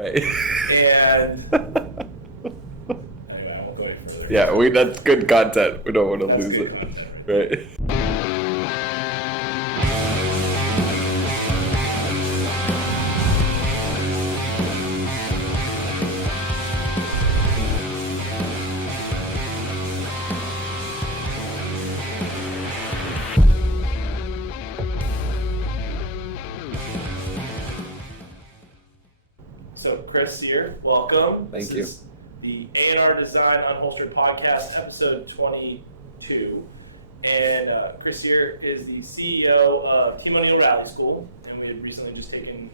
Right. And anyway, I won't go any further. Yeah, that's good content. We don't want to That's lose good it. content. Right. So Chris Sear, welcome. Thank you. This is the ANR Design Unholstered podcast, episode 22. And Chris Sear is the CEO of Team O'Neill Rally School. And we had recently just taken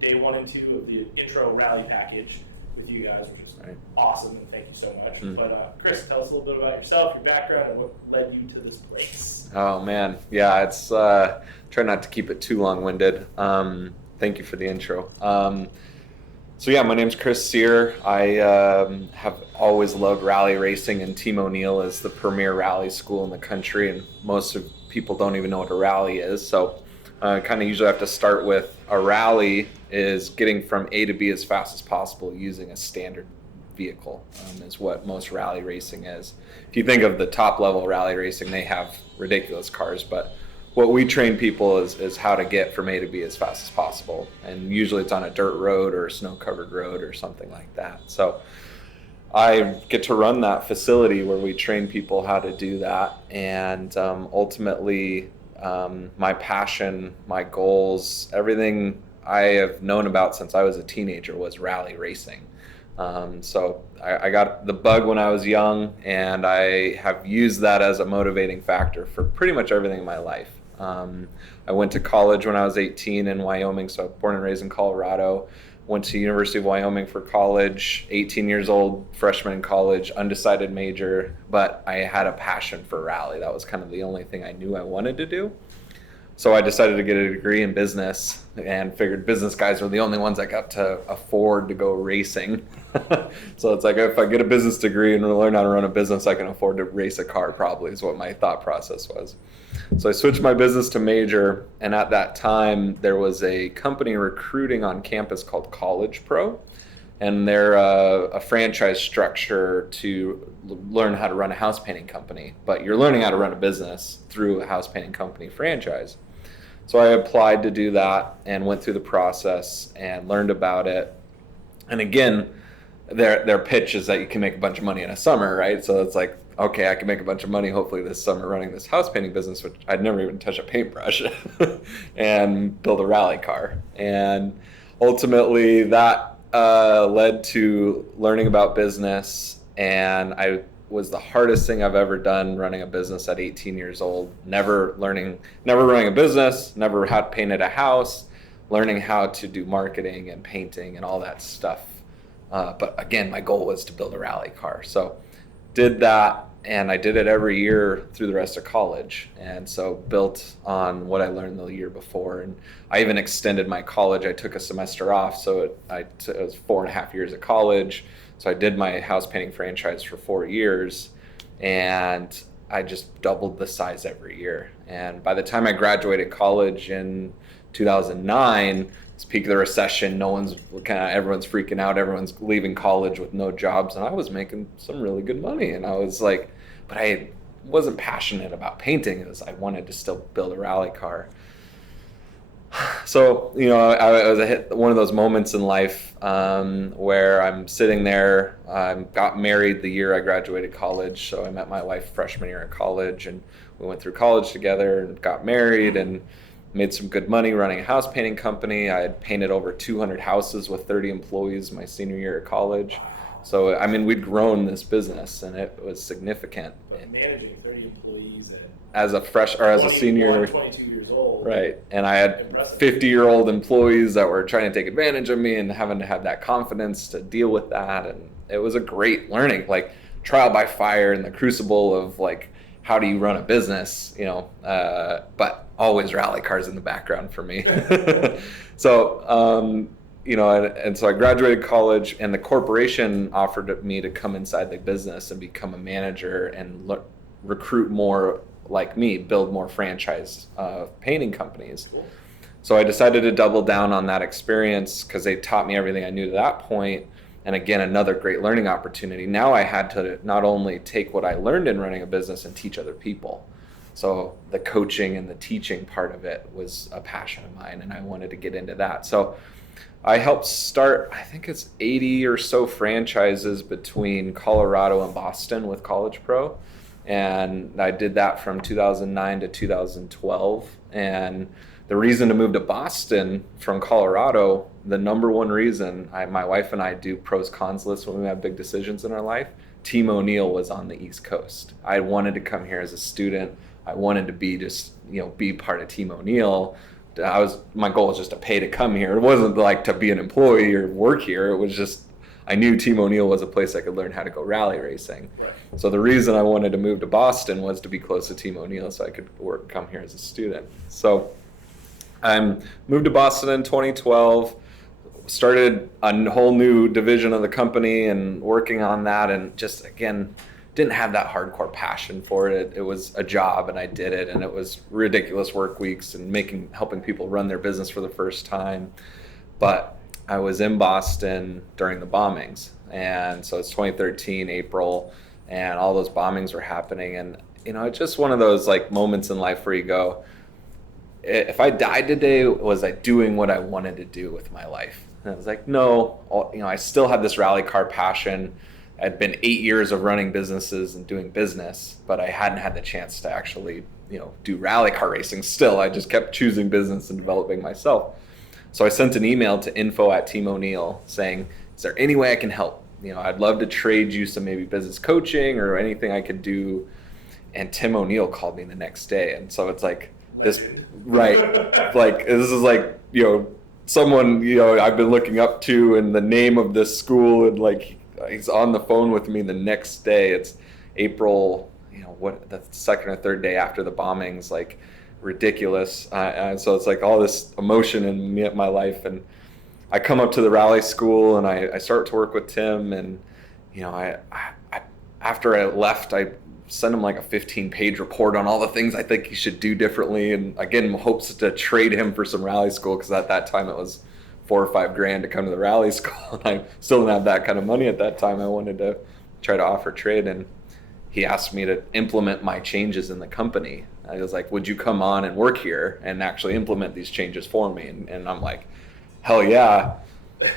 day 1 and 2 of the intro rally package with you guys, which is awesome. And thank you so much. But Chris, tell us a little bit about yourself, your background, and what led you to this place. Oh man, yeah. It's try not to keep it too long-winded. Thank you for the intro. So yeah, my name's Chris Sear. I have always loved rally racing, and Team O'Neill is the premier rally school in the country, and most of people don't even know what a rally is. So kind of usually have to start with a rally is getting from A to B as fast as possible using a standard vehicle, is what most rally racing is. If you think of the top level rally racing, they have ridiculous cars, but what we train people is how to get from A to B as fast as possible. And usually it's on a dirt road or a snow-covered road or something like that. So I get to run that facility where we train people how to do that. And ultimately, my passion, my goals, everything I have known about since I was a teenager was rally racing. So I got the bug when I was young, and I have used that as a motivating factor for pretty much everything in my life. I went to college when I was 18 in Wyoming, so born and raised in Colorado. Went to University of Wyoming for college, 18 years old, freshman in college, undecided major, but I had a passion for rally. That was kind of the only thing I knew I wanted to do. So I decided to get a degree in business and figured business guys were the only ones that got to afford to go racing. So it's like, if I get a business degree and learn how to run a business, I can afford to race a car, probably is what my thought process was. So I switched my business to major, and at that time there was a company recruiting on campus called College Pro, and they're a franchise structure to learn how to run a house painting company, but you're learning how to run a business through a house painting company franchise. So I applied to do that and went through the process and learned about it. And again, their pitch is that you can make a bunch of money in a summer, right? So it's like, okay, I can make a bunch of money hopefully this summer running this house painting business, which I'd never even touch a paintbrush, and build a rally car. And ultimately that led to learning about business, and I was the hardest thing I've ever done running a business at 18 years old. Never running a business, never had painted a house, learning how to do marketing and painting and all that stuff. But again, my goal was to build a rally car. So did that, and I did it every year through the rest of college. And so built on what I learned the year before. And I even extended my college. I took a semester off, so it was 4.5 years of college. So I did my house painting franchise for 4 years, and I just doubled the size every year. And by the time I graduated college in 2009, it's peak of the recession. Everyone's freaking out. Everyone's leaving college with no jobs, and I was making some really good money. And I was like, but I wasn't passionate about painting. I wanted to still build a rally car. So, I was hit one of those moments in life where I'm sitting there. I got married the year I graduated college, so I met my wife freshman year of college, and we went through college together and got married and made some good money running a house painting company. I had painted over 200 houses with 30 employees my senior year of college. So, we'd grown this business, and it was significant. But managing 30 employees as a senior, 22 years old. Right. And I had 50-year-old employees that were trying to take advantage of me, and having to have that confidence to deal with that. And it was a great learning, like trial by fire in the crucible of like, how do you run a business, but always rally cars in the background for me. So, and so I graduated college, and the corporation offered me to come inside the business and become a manager and recruit more like me, build more franchise painting companies. Cool. So I decided to double down on that experience because they taught me everything I knew to that point. And again, another great learning opportunity. Now I had to not only take what I learned in running a business and teach other people. So the coaching and the teaching part of it was a passion of mine, and I wanted to get into that. So I helped start, I think it's 80 or so franchises between Colorado and Boston with College Pro. And I did that from 2009 to 2012. And the reason to move to Boston from Colorado, the number one reason, my wife and I do pros cons lists when we have big decisions in our life. Team O'Neill was on the East Coast. I wanted to come here as a student. I wanted to be part of Team O'Neill. My goal was just to pay to come here. It wasn't like to be an employee or work here. It was just, I knew Team O'Neill was a place I could learn how to go rally racing. Right. So the reason I wanted to move to Boston was to be close to Team O'Neill so I could come here as a student. So I moved to Boston in 2012, started a whole new division of the company and working on that, and just, again, didn't have that hardcore passion for it. It was a job and I did it, and it was ridiculous work weeks and helping people run their business for the first time. But I was in Boston during the bombings, and so it's 2013 April, and all those bombings were happening, and it's just one of those like moments in life where you go, if I died today, was I doing what I wanted to do with my life? And I was like, no. I still had this rally car passion. I'd been 8 years of running businesses and doing business, but I hadn't had the chance to actually, do rally car racing still. I just kept choosing business and developing myself. So I sent an email to info@Team O'Neill saying, is there any way I can help? I'd love to trade you some maybe business coaching or anything I could do. And Tim O'Neill called me the next day. And so it's like this, right. Like, this is like, someone, I've been looking up to, and the name of this school, and like, he's on the phone with me the next day. It's April, the second or third day after the bombings, like ridiculous. And so it's like all this emotion in my life. And I come up to the rally school and I start to work with Tim. And, I after I left, I sent him like a 15-page report on all the things I think he should do differently. And again, hopes to trade him for some rally school, because at that time it was $4 or $5 grand to come to the rally school, and I still didn't have that kind of money at that time. I wanted to try to offer trade, and he asked me to implement my changes in the company. I was like, would you come on and work here and actually implement these changes for me? And I'm like, hell yeah.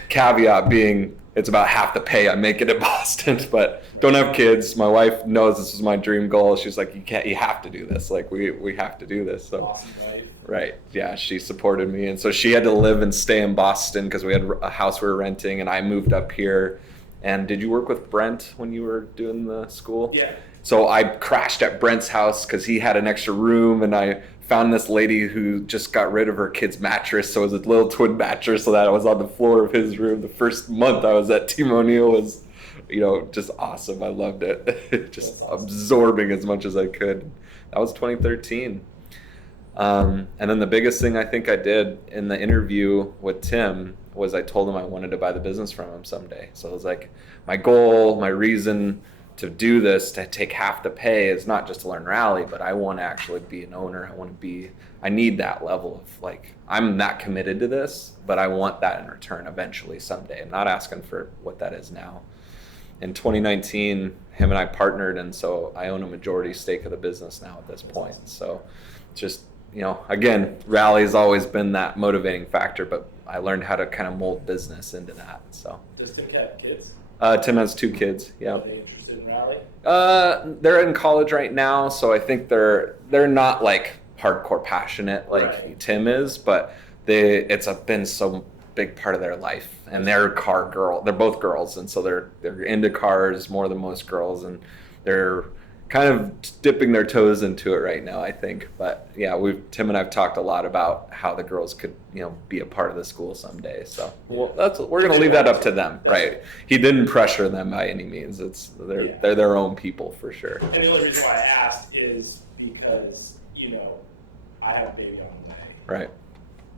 Caveat being, it's about half the pay I make it in Boston, but don't have kids. My wife knows this is my dream goal. She's like, you have to do this. Like, we have to do this. So, awesome life. Right. Yeah. She supported me. And so she had to live and stay in Boston because we had a house we were renting, and I moved up here. And did you work with Brent when you were doing the school? Yeah. So I crashed at Brent's house because he had an extra room, and I found this lady who just got rid of her kid's mattress. So it was a little twin mattress, so that I was on the floor of his room. The first month I was at Team O'Neill was, just awesome. I loved it. Just awesome. Absorbing as much as I could. That was 2013. And then the biggest thing I think I did in the interview with Tim was I told him I wanted to buy the business from him someday. So it was like, my goal, my reason to do this, to take half the pay, is not just to learn rally, but I want to actually be an owner. I need that level of, like, I'm not committed to this, but I want that in return eventually someday. I'm not asking for what that is now. In 2019, him and I partnered, and so I own a majority stake of the business now at this point. So just, again, rally has always been that motivating factor, but I learned how to kind of mold business into that. So. Does Tim have kids? Tim has 2 kids. Yeah. Are they interested in rally? They're in college right now, so I think they're not like hardcore passionate like right. Tim is, but it's been so big part of their life, and they're both girls, and so they're into cars more than most girls, and they're kind of dipping their toes into it right now, I think. But yeah, Tim and I've talked a lot about how the girls could, be a part of the school someday. So we're going to leave that up to them, right? He didn't pressure them by any means. They're their own people for sure. And the only reason why I asked is because, I have a baby on the way. Right.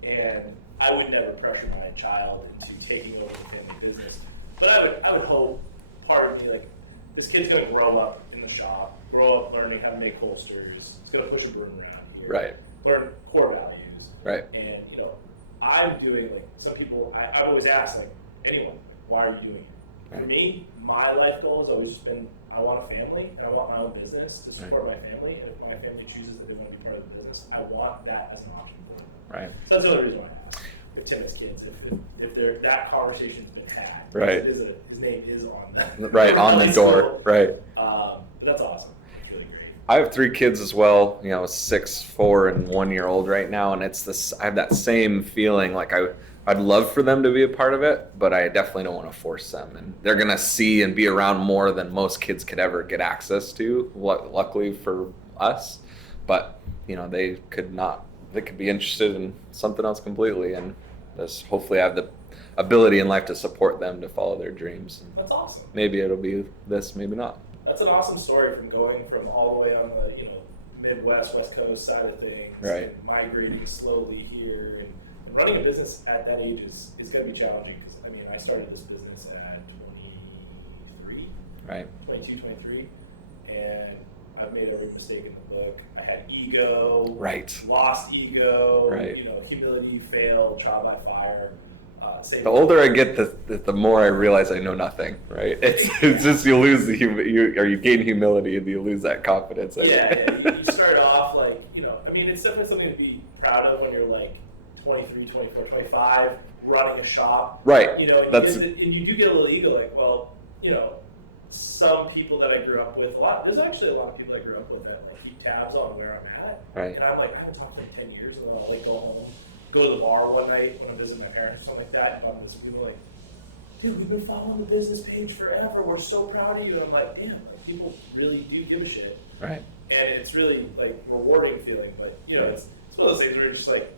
And I would never pressure my child into taking over the family business. But I would hope, part of me, like, this kid's going to grow up in the shop, grow up learning how to make holsters. It's going to push a burden around here. Right. Learn core values. Right. And, I'm doing, like, some people, I've always asked, like, anyone, why are you doing it? Right. For me, my life goal has always just been, I want a family, and I want my own business to support my family, and if my family chooses that they want to be part of the business, I want that as an option for them. Right. So that's the only reason why I asked. If Tim has kids, if that conversation's been had, right. his name is on that. Right, on the door, right. But that's awesome. It's really great. I have 3 kids as well, 6, 4, and 1-year-old right now, and it's this. I have that same feeling. Like I'd love for them to be a part of it, but I definitely don't want to force them. And they're gonna see and be around more than most kids could ever get access to. Luckily for us, but they could not. They could be interested in something else completely, and just hopefully I have the ability in life to support them to follow their dreams. That's awesome. Maybe it'll be this, maybe not. That's an awesome story from going from all the way on the Midwest, West Coast side of things, right, and migrating slowly here, and running a business at that age is going to be challenging because I started this business at 23, right, 22, 23, and I've made every mistake in the book. I had ego, right, lost ego, right, humility, failed, trial by fire. The older I get, the more I realize I know nothing. Right? It's just you lose you gain humility and you lose that confidence. Yeah, you start off like it's definitely something to be proud of when you're like 23, 24, 25, running a shop. Right. And you do get a little ego, like, well, some people that I grew up with, there's actually a lot of people I grew up with that keep tabs on where I'm at. Right. And I'm like, I haven't talked to them in 10 years, and then I'll go home, go to the bar one night when I'm visiting my parents or something like that, and I'm just people like, dude, we've been following the business page forever. We're so proud of you. And I'm like, damn, people really do give a shit. Right. And it's really like rewarding feeling, but it's one of those things where you're just like,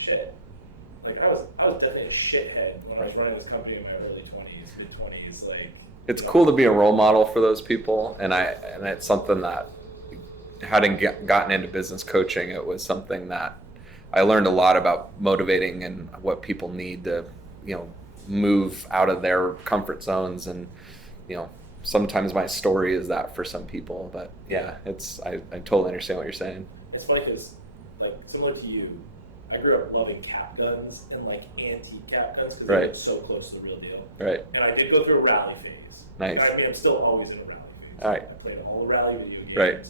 shit. Like I was definitely a shithead when I was running this company in my early 20s, mid 20s. Like it's cool to be a role model for those people, and it's something that having gotten into business coaching, it was something that I learned a lot about motivating and what people need to move out of their comfort zones, and sometimes my story is that for some people, but yeah, I totally understand what you're saying. It's funny because, like, similar to you, I grew up loving cap guns and like antique cap guns because they were so close to the real deal. Right. And I did go through a rally phase. Nice. I'm still always in a rally phase. All right. I played all the rally video games. Right.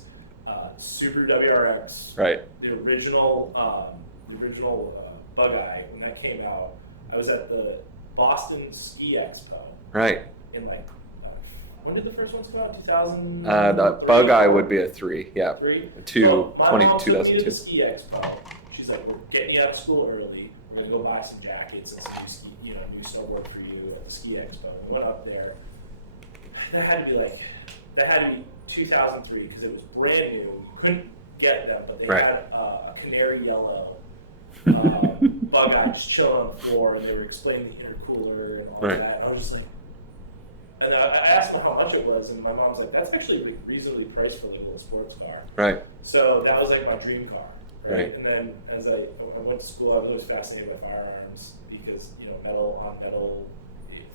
Subaru WRX. Right. The original Bug-Eye, when that came out, I was at the Boston Ski Expo. Right. In like, when did the first one come out? 2000? The Bug-Eye would be a 3. Yeah. 3? 2, my mom took me 2002. to the Ski Expo. She's like, we're getting you out of school early. We're going to go buy some jackets and some new snowboard for you at the Ski Expo. We went up there. That had to be 2003 because it was brand new. You couldn't get them, but they had a canary yellow Bug-Eye just chilling on the floor, and they were explaining the intercooler and all that. And I was just like, and I asked them how much it was, and my mom's like, that's actually reasonably priced for like a little sports car. Right. So that was like my dream car. Right. And then as I went to school, I was always fascinated by firearms because metal on metal,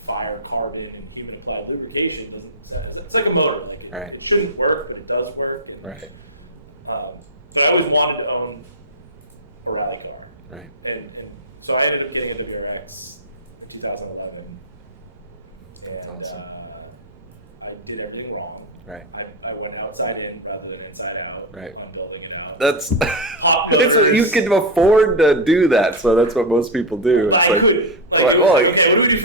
fire, carbon, and human applied lubrication doesn't. It's like a motor. Like it shouldn't work, but it does work. And, right. But I always wanted to own a rally car. Right. And so I ended up getting a WRX in 2011. That's awesome. I did everything wrong. Right. I went outside in rather than inside out. Right. On building it out. That's it's what you can afford to do that, so that's what most people do. It's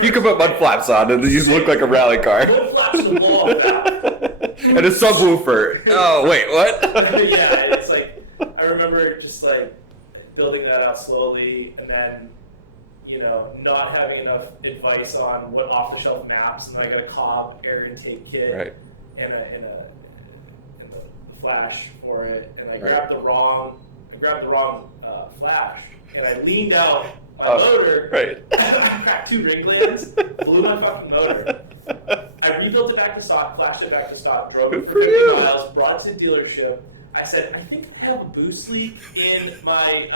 you can put mud flaps on and you just look like a rally car. Mud flaps and blow off that. And a subwoofer. Oh wait, what? Yeah, it's like I remember just like building that out slowly, and then not having enough advice on what off-the-shelf maps, and I got a Cobb air intake kit. Right. And a flash for it, and I grabbed the wrong flash, and I leaned down my motor. Right. I cracked 2 drain glands, blew my fucking motor. I rebuilt it back to stock, flashed it back to stock, drove it for 50 miles, brought it to the dealership. I said, I think I have a boost leak in my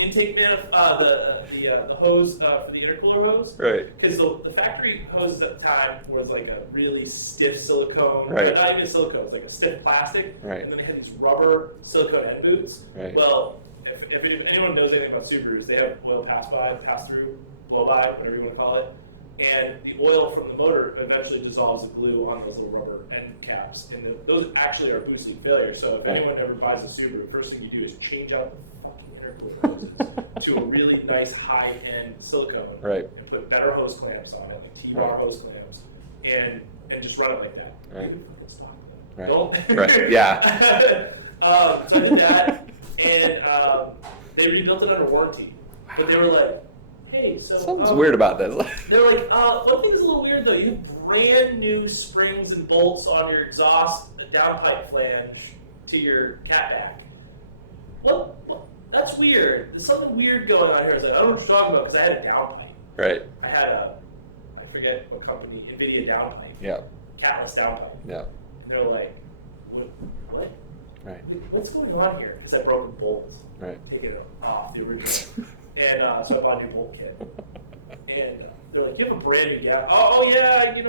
intake the hose for the intercooler hose. Right. Because the factory hose at the time was like a really stiff silicone, right. Not even silicone, it was like a stiff plastic. Right. And then they had these rubber silicone end boots. Right. Well, if anyone knows anything about Subarus, they have oil pass through, blow by, whatever you want to call it. And the oil from the motor eventually dissolves the glue on those little rubber end caps. And those actually are boosted failure. So if anyone ever buys a Subaru, the first thing you do is change out the fucking intercooler hoses to a really nice high-end silicone. Right. And put better hose clamps on it, like T-bar hose clamps, and just run it like that. Right. Right. Don't. Right. Yeah. So I did that, and they rebuilt it under warranty. But they were like, hey, so... Something's weird about this. They're like, one thing's a little weird though. You have brand new springs and bolts on your exhaust downpipe flange to your catback. Well, that's weird. There's something weird going on here. I was like, I don't know what you're talking about because I had a downpipe. Right. I had I forget what company, NVIDIA downpipe. Yeah. Catless downpipe. Yeah. And they're like, what? Right. What's going on here? Because I broke the bolts. Right. Taking it off the original. And so I bought a new bolt kit. And they're like, do you have a brand new gap? Oh yeah, I don't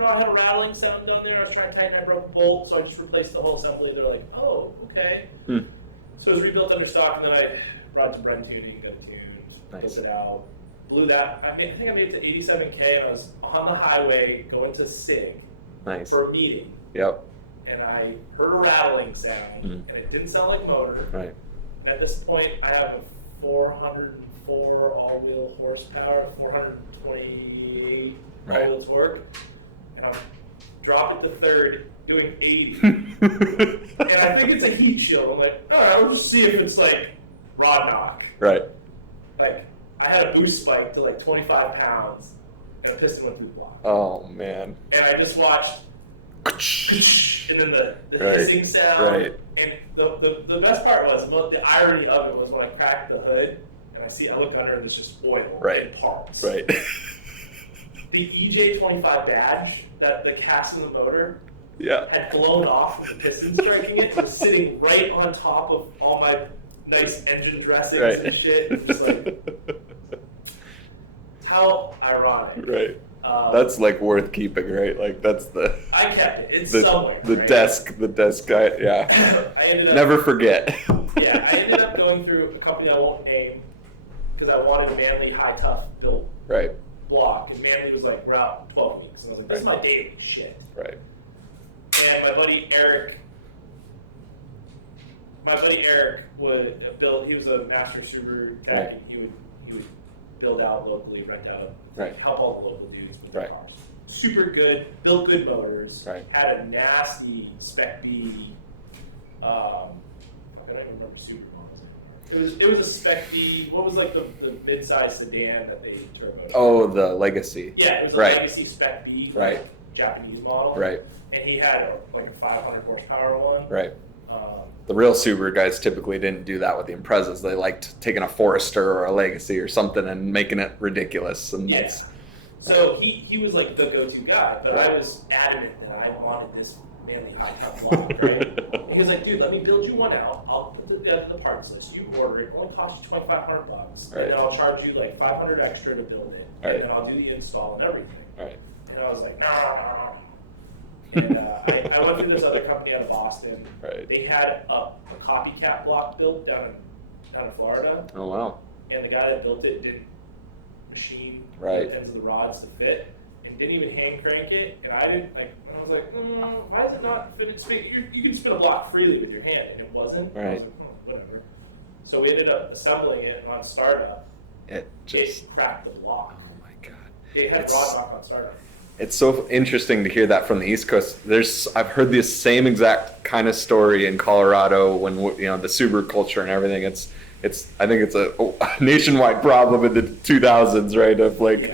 know, I had a rattling sound down there. I was trying to tighten that broken bolt, so I just replaced the whole assembly. They're like, oh, okay. So it was rebuilt under stock, and then I brought it to Bren Tuning, got it tuned, built it out, blew that. I think I made it to 87K, and I was on the highway going to SIG for a meeting. Yep. And I heard a rattling sound, and it didn't sound like motor. Right. At this point, I have a 404 all-wheel horsepower, 428 all-wheel torque, and I'm dropping to third, doing 80. And I think it's a heat shield. I'm like, all right, let's just see if it's like rod knock. Right. Like, I had a boost spike to like 25 pounds, and a piston went through the block. Oh, man. And I just watched, and then the Right. hissing sound. Right. And the best part was, well, the irony of it was when I cracked the hood, and I look under and it's just oil and parts. Right. The EJ25 badge, that the cast of the motor, Yeah. had blown off with the piston striking it, and was sitting right on top of all my nice engine dressings and shit. It's just like, how ironic. Right. That's like worth keeping, right? Like that's I kept it. It's somewhere. The right? desk guy. Yeah. I ended up, Never forget. Yeah, I ended up going through a company I won't name because I wanted a Manly high tough built block, and Manly was like, we're out 12 weeks, and I was like, this is my daily shit. Right. And my buddy Eric would build. He was a master Subaru tech, and he would build out locally, rent out, help all the local dudes with their cars. Super good, built good motors. Had a nasty Spec B. I don't even remember Super models. It was a Spec B. What was like the mid-size sedan that they turboed? Oh, the Legacy. Yeah, it was a Legacy Spec B. Right. Japanese model. Right. And he had like a 500 horsepower one. Right. The real Subaru guys typically didn't do that with the Imprezas. They liked taking a Forester or a Legacy or something and making it ridiculous. And that's, so he was like the go-to guy, but I was adamant that I wanted this Manly high-top block, right? He was like, dude, let me build you one out. I'll put the parts list. You order it. It only costs you $2,500. And then I'll charge you like $500 extra to build it. And then I'll do the install and everything. And I was like, no. And I went through this other company out of Boston. They had a copycat block built down in Florida. Oh, wow. And the guy that built it didn't machine the ends of the rods to fit, and didn't even hand crank it. And I didn't like. I was like, why does it not fit its speed? You can spin a block freely with your hand, and it wasn't. I was like, whatever. So we ended up assembling it, and on startup, it cracked the block. Oh my god! It had rod knock on startup. It's so interesting to hear that from the East Coast. I've heard the same exact kind of story in Colorado when the Subaru culture and everything. I think it's a nationwide problem in the 2000s, right? Of like,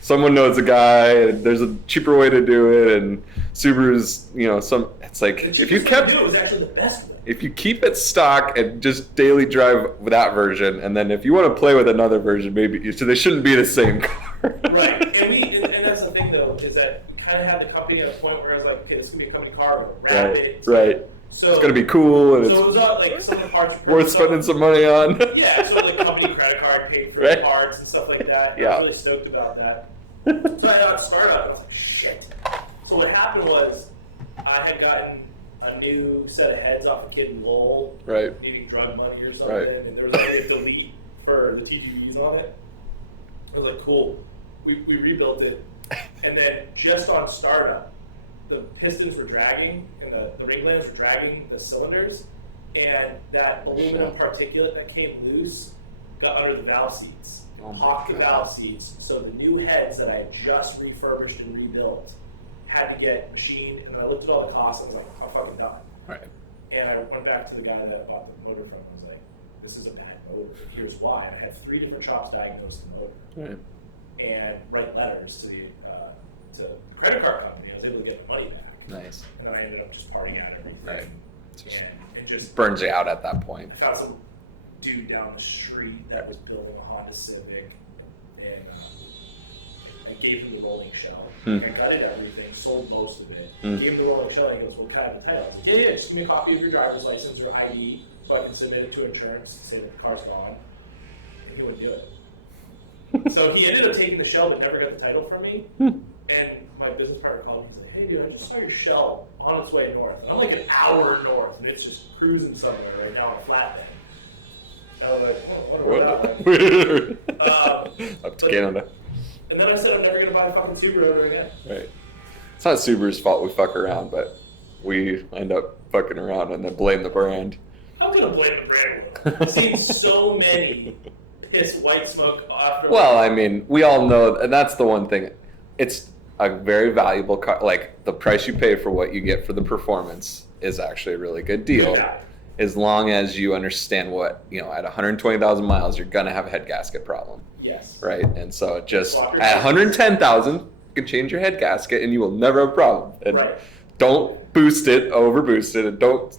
someone knows a guy, and there's a cheaper way to do it, and Subaru's, it's like if you kept it was actually the best way. If you keep it stock and just daily drive with that version, and then if you want to play with another version, maybe so they shouldn't be the same car. Right, and that's the thing though, is that you kind of had the company at a point where it's like, okay, this is gonna be a company car, rapid. Right. So it's gonna be cool, and so it was all, like some of the parts worth spending some money on. Yeah, so like company credit card paid for the parts and stuff like that. I was really stoked about that. So I got startup, and I was like, shit. So what happened was I had gotten a new set of heads off a kid in Lowell, Right. needing drug money or something, Right. and there was only a delete for the TGVs on it. I was like, cool. We rebuilt it, and then just on startup, the pistons were dragging and the ring glands were dragging the cylinders, and that aluminum particulate that came loose got under the valve seats, pocket valve seats. So the new heads that I had just refurbished and rebuilt had to get machined, and I looked at all the costs and I was like, I'm fucking done. Right. And I went back to the guy that I bought the motor from. I was like, this is a bad motor. Here's why. And I had 3 different shops diagnose the motor. Right. And write letters to the credit card company. I was able to get the money back. Nice. And then I ended up just partying out everything. Right. And just Burns you out at that point. I found some dude down the street that was building a Honda Civic, and I gave him the rolling shell. I gutted everything, sold most of it. Gave him the rolling shell, and he goes, "Well, can I have the title?" I was like, "Yeah, just give me a copy of your driver's license or ID so I can submit it to insurance and say that the car's gone." And he wouldn't do it. So he ended up taking the shell but never got the title from me. And my business partner called me and said, "Hey dude, I just saw your shell on its way north." And I'm like an hour north and it's just cruising somewhere right now on a flatbed. And I was like, "Oh, what Up to Canada. And then I said I'm never gonna buy a fucking Subaru ever again. Right. It's not Subaru's fault we fuck around, but we end up fucking around and then blame the brand. I'm gonna blame the brand. I've seen so many piss white smoke off. Well, I mean, we all know, and that's the one thing. It's a very valuable car. Like, the price you pay for what you get for the performance is actually a really good deal. Yeah. As long as you understand what, at 120,000 miles, you're going to have a head gasket problem. Yes. Right? And so just at 110,000, you can change your head gasket and you will never have a problem. And right. Don't boost it, overboost it, and don't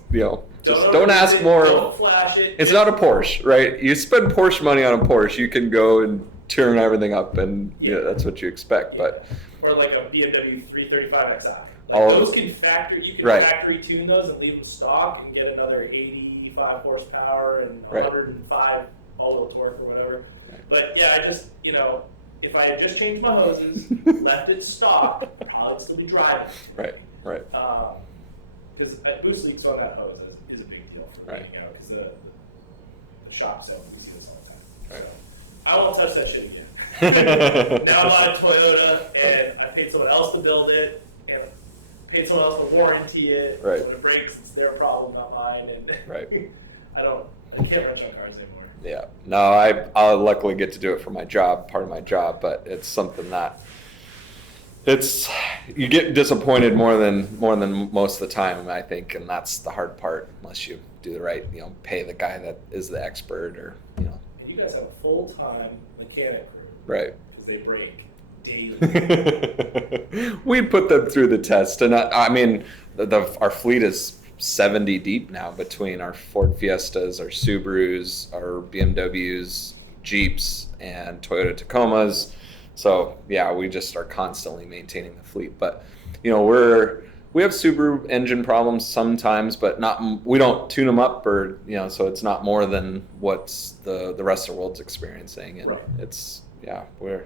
ask more. Don't flash it. It's not a Porsche, right? You spend Porsche money on a Porsche, you can go and turn everything up, and that's what you expect. Yeah. But or like a BMW 335xi. Those can factory tune those and leave them stock and get another 85 horsepower and 105 all-wheel torque or whatever. Right. But yeah, I just if I had just changed my hoses, left it stock, I'd probably still be driving. Right. Because boost leaks on that hose is a big deal for me, because the shop sells boost leaks all the time. Right. So I won't touch that shit again. Now I'm on a Toyota, and I paid someone else to build it, and I paid someone else to warranty it. Right. So when it breaks, it's their problem, not mine. And Right. I can't wrench on cars anymore. Yeah. No, I luckily get to do it for my job, part of my job, but it's something that you get disappointed more than most of the time, I think, and that's the hard part unless you do the right, pay the guy that is the expert or. And you guys have a full-time mechanic crew. Right. Because they break daily. We put them through the test, and I mean, our fleet is 70 deep now between our Ford Fiestas, our Subarus, our BMWs, Jeeps, and Toyota Tacomas. So yeah, we just are constantly maintaining the fleet. But we have Subaru engine problems sometimes, but we don't tune them up or so it's not more than what's the rest of the world's experiencing. And we're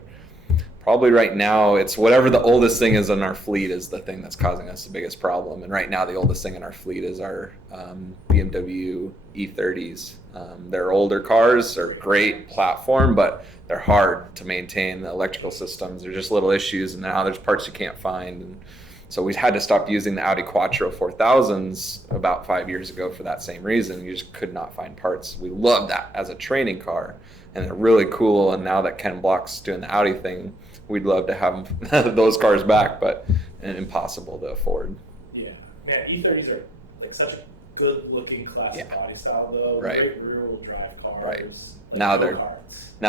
probably right now it's whatever the oldest thing is in our fleet is the thing that's causing us the biggest problem. And right now the oldest thing in our fleet is our BMW E30s. They're older cars, they're a great platform, but they're hard to maintain. The electrical systems, there's just little issues, and now there's parts you can't find. And so we had to stop using the Audi Quattro 4000s about 5 years ago for that same reason. You just could not find parts. We love that as a training car, and they're really cool. And now that Ken Block's doing the Audi thing, we'd love to have those cars back, but impossible to afford. Yeah, man, E30s are like such a good-looking classic body style, though. Right. Great rear-wheel drive cars. Right. Like now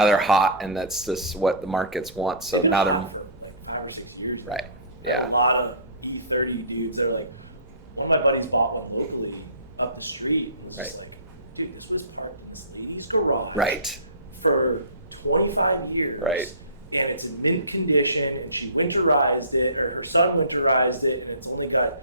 they're hot, and that's just what the markets want. So now they're hot for like 5 or 6 years. Right. Yeah. A lot of E30 dudes that are like, one of my buddies bought one locally up the street. It was just like, dude, this was parked in this lady's garage. Right. For 25 years. Right. And it's in mint condition, and she winterized it, or her son winterized it, and it's only got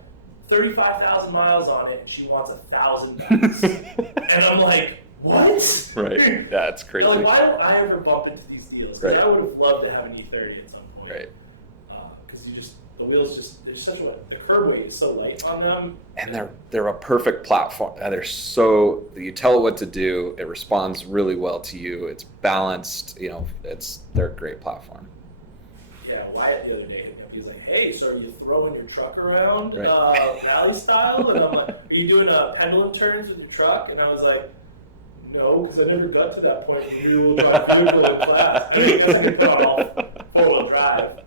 35,000 miles on it, and she wants $1,000. And I'm like, what? Right. That's crazy. Like, why don't I ever bump into these deals? Because I would have loved to have an E30 at some point. Right. Because the wheels they're such a, the curb weight is so light on them. And they're a perfect platform. You tell it what to do, it responds really well to you. It's balanced, they're a great platform. Yeah, Wyatt the other day hit me up. He's like, "Hey, so are you throwing your truck around Right. rally style?" And I'm like, "Are you doing pendulum turns with your truck?" And I was like, "No, because I never got to that point in rear-wheel drive vehicle in class. I guess I could put on all four-wheel drive."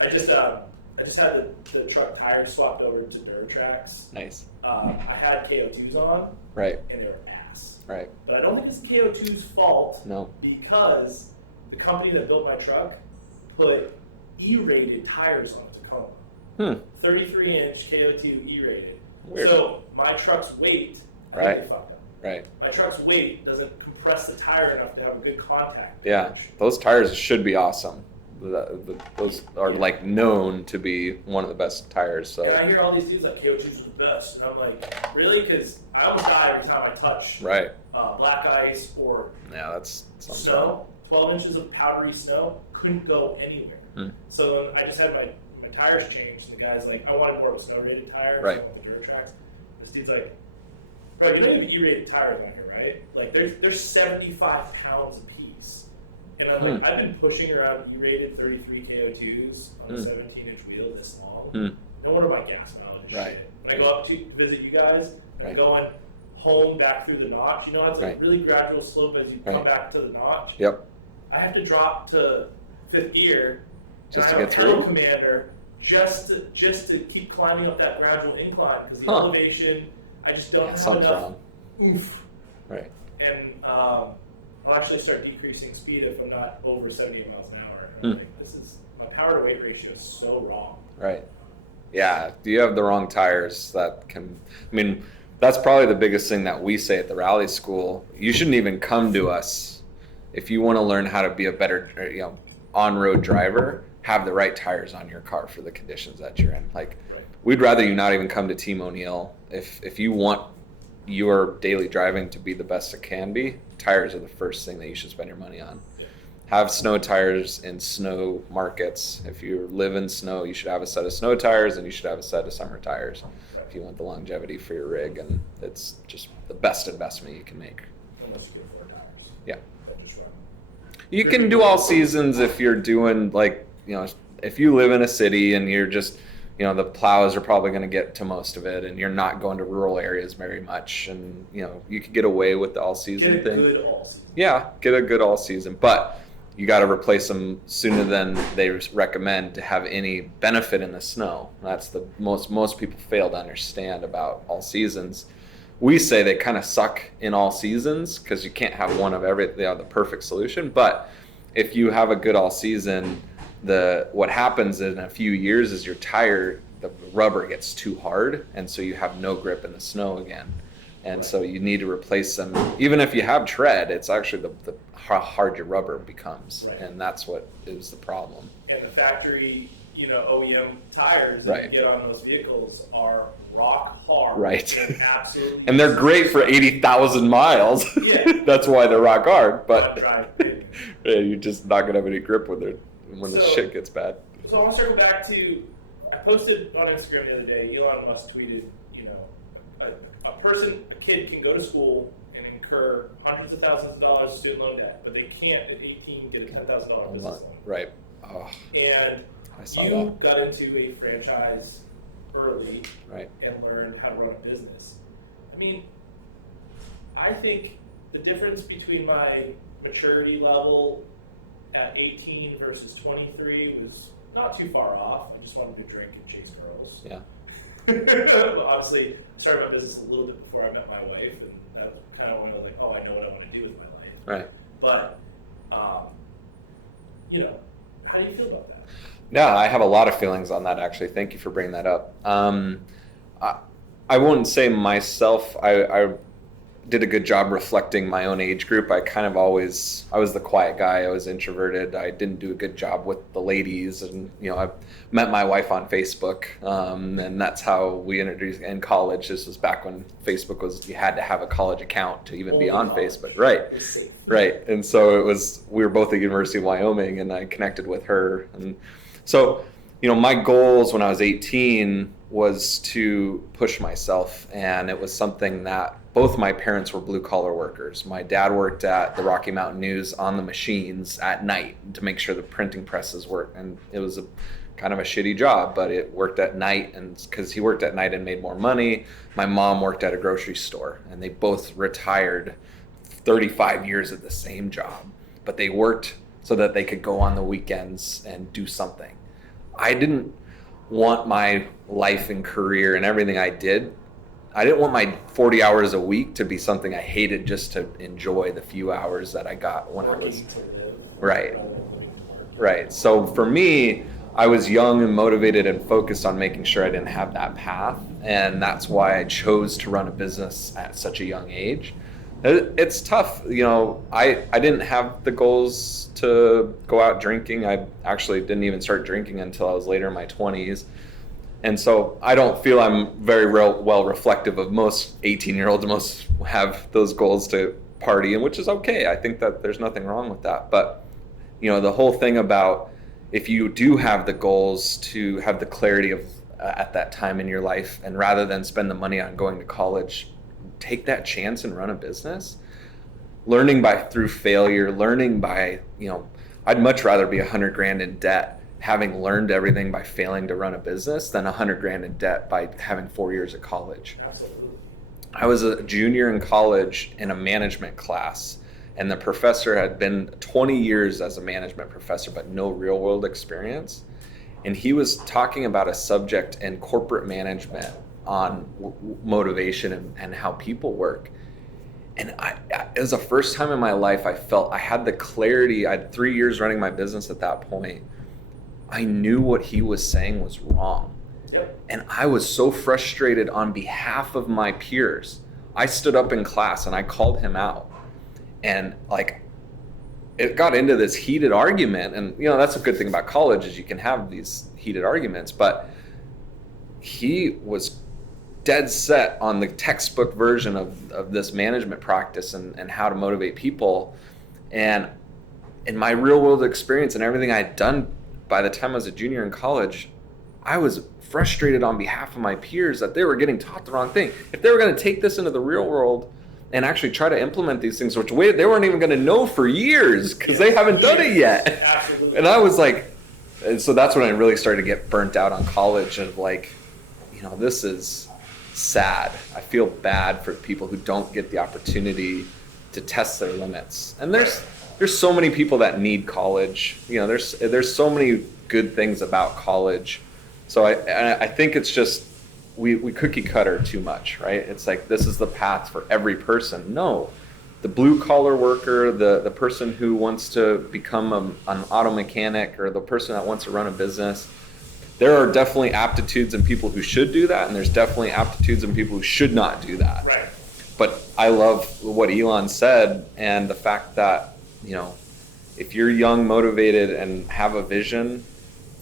I just had the truck tires swapped over to Duratrax. Nice. I had KO2s on, Right. and they were ass. Right. But I don't think it's KO2's fault. No. Because the company that built my truck put E-rated tires on the Tacoma. 33-inch KO2 E-rated. Weird. So my truck's weight, Right. fuck up. Right. My truck's weight doesn't compress the tire enough to have a good contact. Yeah. Pitch. Those tires should be awesome. Those are like known to be one of the best tires. So. And I hear all these dudes like KO2's are the best, and I'm like, really? Because I almost die every time I touch Right. black ice or that's something. snow. 12 inches of powdery snow, couldn't go anywhere. So then I just had my tires changed. The guy's like, I wanted more of a snow-rated tire. Right. So I went with the Duratrax. This dude's like, bro, you don't have E-rated tires back here, right? Like, they're 75 pounds a piece. And I'm like, I've been pushing around E-rated 33 KO2s on a 17-inch wheel this long. No wonder my gas mileage is Right. shit. When I go up to visit you guys, I'm Right. going home back through the notch. You know, it's like Right. really gradual slope as you come Right. back to the notch. Yep. I have to drop to 5th gear Just and to I get have a pedal through. commander just to keep climbing up that gradual incline because the elevation, I just don't have Something's enough wrong. oomph. Right. And I'll actually start decreasing speed if I'm not over 70 miles an hour. And I'm like, my power to weight ratio is so wrong. Right. Yeah. Do you have the wrong tires that's probably the biggest thing that we say at the rally school. You shouldn't even come to us if you want to learn how to be a better, on-road driver. Have the right tires on your car for the conditions that you're in. Like, we'd rather you not even come to Team O'Neill. If you want your daily driving to be the best it can be, tires are the first thing that you should spend your money on. Have snow tires in snow markets. If you live in snow, you should have a set of snow tires and you should have a set of summer tires if you want the longevity for your rig, and it's just the best investment you can make. Unless you get 4 tires. Yeah. That just run. You can do all seasons if you're doing if you live in a city and you're just, the plows are probably going to get to most of it and you're not going to rural areas very much, and you could get away with the all season Get a thing. good all season. Yeah, get a good all season, but you got to replace them sooner than they recommend to have any benefit in the snow. That's the most people fail to understand about all seasons. We say they kind of suck in all seasons because you can't have one of everything, the perfect solution. But if you have a good all season, what happens in a few years is your tire, the rubber gets too hard, and so you have no grip in the snow again. And so you need to replace them. Even if you have tread, it's actually how hard your rubber becomes, and that's what is the problem. And the factory, OEM tires that you get on those vehicles are rock hard. Right. And absolutely. And they're great for 80,000 miles. Yeah. That's why they're rock hard. But drive, you're just not gonna have any grip when the shit gets bad. So I want to circle back to, I posted on Instagram the other day, Elon Musk tweeted, a kid can go to school and incur hundreds of thousands of dollars of student loan debt, but they can't at 18 get a $10,000 business loan. Right. Oh, And I saw you got into a franchise early, right, and learned how to run a business. I think the difference between my maturity level at 18 versus 23 was not too far off. I just wanted to drink and chase girls. Yeah. But honestly, I started my business a little bit before I met my wife, and that's kind of when I was like, oh, I know what I want to do with my life. Right. But, how do you feel about that? Yeah, I have a lot of feelings on that, actually. Thank you for bringing that up. I wouldn't say myself, I did a good job reflecting my own age group. I was the quiet guy. I was introverted. I didn't do a good job with the ladies. And, I met my wife on Facebook. And that's how we introduced in college. This was back when Facebook you had to have a college account to even be on Facebook. Right. Right. And so we were both at the University of Wyoming, and I connected with her. And so my goals when I was 18 was to push myself, and it was something that both my parents were blue collar workers. My dad worked at the Rocky Mountain News on the machines at night to make sure the printing presses worked, and it was kind of a shitty job, but it worked at night, and because he worked at night and made more money. My mom worked at a grocery store, and they both retired 35 years at the same job, but they worked so that they could go on the weekends and do something. I didn't want my life and career and everything I didn't want my 40 hours a week to be something I hated just to enjoy the few hours that I got when I was right. So for me, I was young and motivated and focused on making sure I didn't have that path, and that's why I chose to run a business at such a young age. It's tough, I didn't have the goals to go out drinking. I actually didn't even start drinking until I was later in my 20s. And so I don't feel I'm very well reflective of most 18-year-olds. Most have those goals to party, and which is okay. I think that there's nothing wrong with that. But, the whole thing about if you do have the goals to have the clarity of at that time in your life, and rather than spend the money on going to college, take that chance and run a business. Learning through failure, learning by, I'd much rather be $100,000 in debt having learned everything by failing to run a business than $100,000 in debt by having 4 years of college. Absolutely. I was a junior in college in a management class, and the professor had been 20 years as a management professor, but no real world experience. And he was talking about a subject in corporate management on motivation and how people work. And it was the first time in my life I felt I had the clarity. I had 3 years running my business at that point. I knew what he was saying was wrong. Yep. And I was so frustrated on behalf of my peers. I stood up in class and I called him out. And it got into this heated argument. And that's a good thing about college is you can have these heated arguments. But he was dead set on the textbook version of this management practice and how to motivate people. And in my real world experience and everything I had done by the time I was a junior in college, I was frustrated on behalf of my peers that they were getting taught the wrong thing. If they were going to take this into the real world and actually try to implement these things, which they weren't even going to know for years because they haven't done it yet. Absolutely. And I was and so that's when I really started to get burnt out on college of this is sad. I feel bad for people who don't get the opportunity to test their limits. And there's so many people that need college. There's so many good things about college. So I think it's just we cookie cutter too much, right? It's this is the path for every person. No, the blue collar worker, the person who wants to become an auto mechanic, or the person that wants to run a business. There are definitely aptitudes in people who should do that, and there's definitely aptitudes in people who should not do that. Right. But I love what Elon said, and the fact that if you're young, motivated, and have a vision,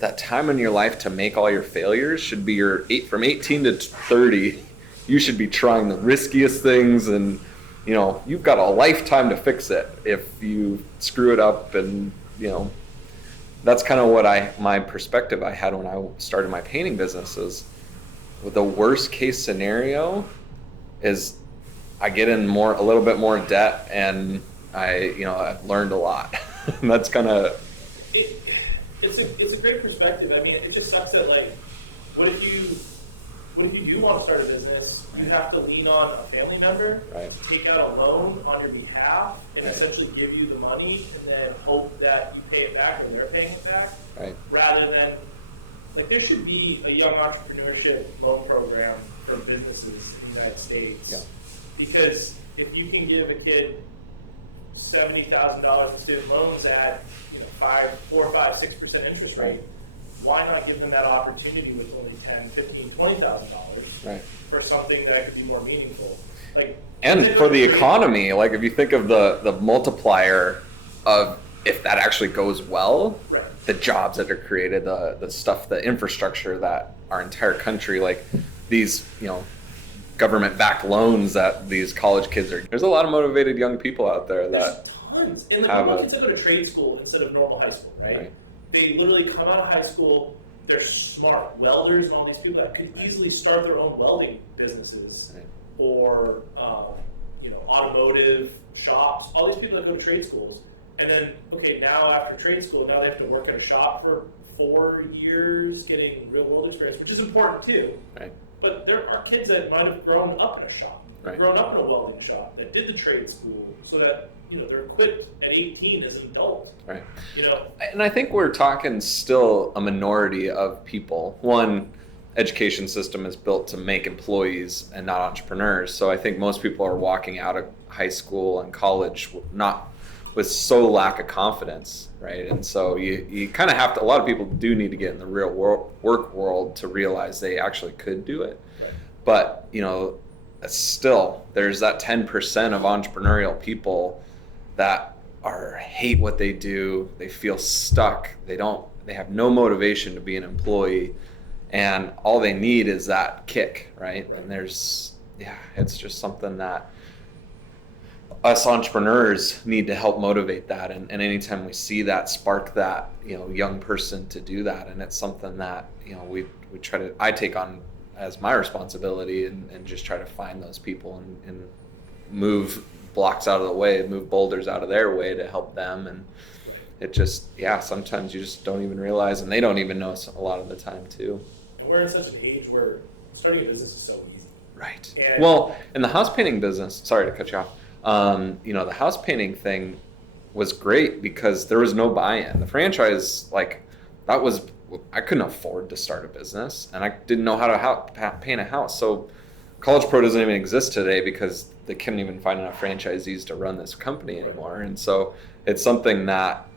that time in your life to make all your failures should be from 18 to 30. You should be trying the riskiest things, and you've got a lifetime to fix it if you screw it up. And that's kind of what my perspective I had when I started my painting business is the worst case scenario is I get in a little bit more debt, and I've learned a lot. That's kind of. It's a great perspective. I mean, it just sucks that what if you do want to start a business? Right. You have to lean on a family member right. to take out a loan on your behalf and right. essentially give you the money, and then hope that you pay it back or they're paying it back. Right. Rather than there should be a young entrepreneurship loan program for businesses in the United States. Yeah. Because if you can give a kid $70,000 in student loans at 4, 5, 6% interest rate, why not give them that opportunity with only $10,000, $15,000, $20,000 right. for something that could be more meaningful? And for the economy, if you think of the multiplier of if that actually goes well, right. the jobs that are created, the stuff, the infrastructure that our entire country, these government-backed loans that these college kids are. There's a lot of motivated young people out there that tons. And the kids that go to trade school instead of normal high school, right? They literally come out of high school, they're smart welders and all these people that could easily start their own welding businesses, or automotive shops. All these people that go to trade schools, and then now after trade school, now they have to work at a shop for 4 years, getting real world experience, which is important too. Right. But there are kids that might have grown up in a shop, Right. grown up in a welding shop, that did the trade school, so that they're equipped at 18 as an adult. Right. And I think we're talking still a minority of people. One, education system is built to make employees and not entrepreneurs. So I think most people are walking out of high school and college not with so lack of confidence, right? And so you kind of have to, a lot of people do need to get in the real work world to realize they actually could do it. Right. But, still, there's that 10% of entrepreneurial people that hate what they do. They feel stuck. They have no motivation to be an employee, and all they need is that kick, right? And it's just something that us entrepreneurs need to help motivate that, and anytime we see that, spark that young person to do that. And it's something that I take on as my responsibility, and just try to find those people and move blocks out of the way, move boulders out of their way to help them. And it just sometimes you just don't even realize, and they don't even know a lot of the time too. And we're in such an age where starting a business is so easy. Right. Well, in the house painting business, sorry to cut you off, the house painting thing was great because there was no buy-in. The franchise, I couldn't afford to start a business, and I didn't know how to paint a house. So College Pro doesn't even exist today because they couldn't even find enough franchisees to run this company anymore. And so it's something that,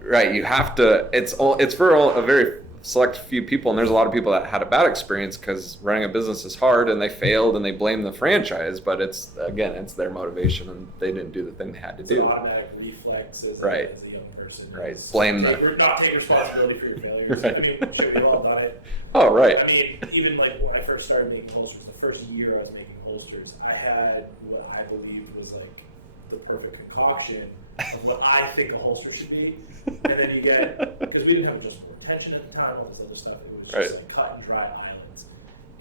right, you have to, it's for a very select few people, and there's a lot of people that had a bad experience because running a business is hard, and they failed and they blame the franchise, but it's their motivation, and they didn't do the thing they had to do. It's an automatic reflex as right. as a young person. Right. Blame not take responsibility for your failures. Right. I mean, sure, we all done it. Oh, right. I mean, even when I first started making holsters, the first year I was making holsters, I had what I believed was the perfect concoction of what I think a holster should be. And then you get, because we didn't have just tension at the time, all this other stuff, it was just cut and dry islands.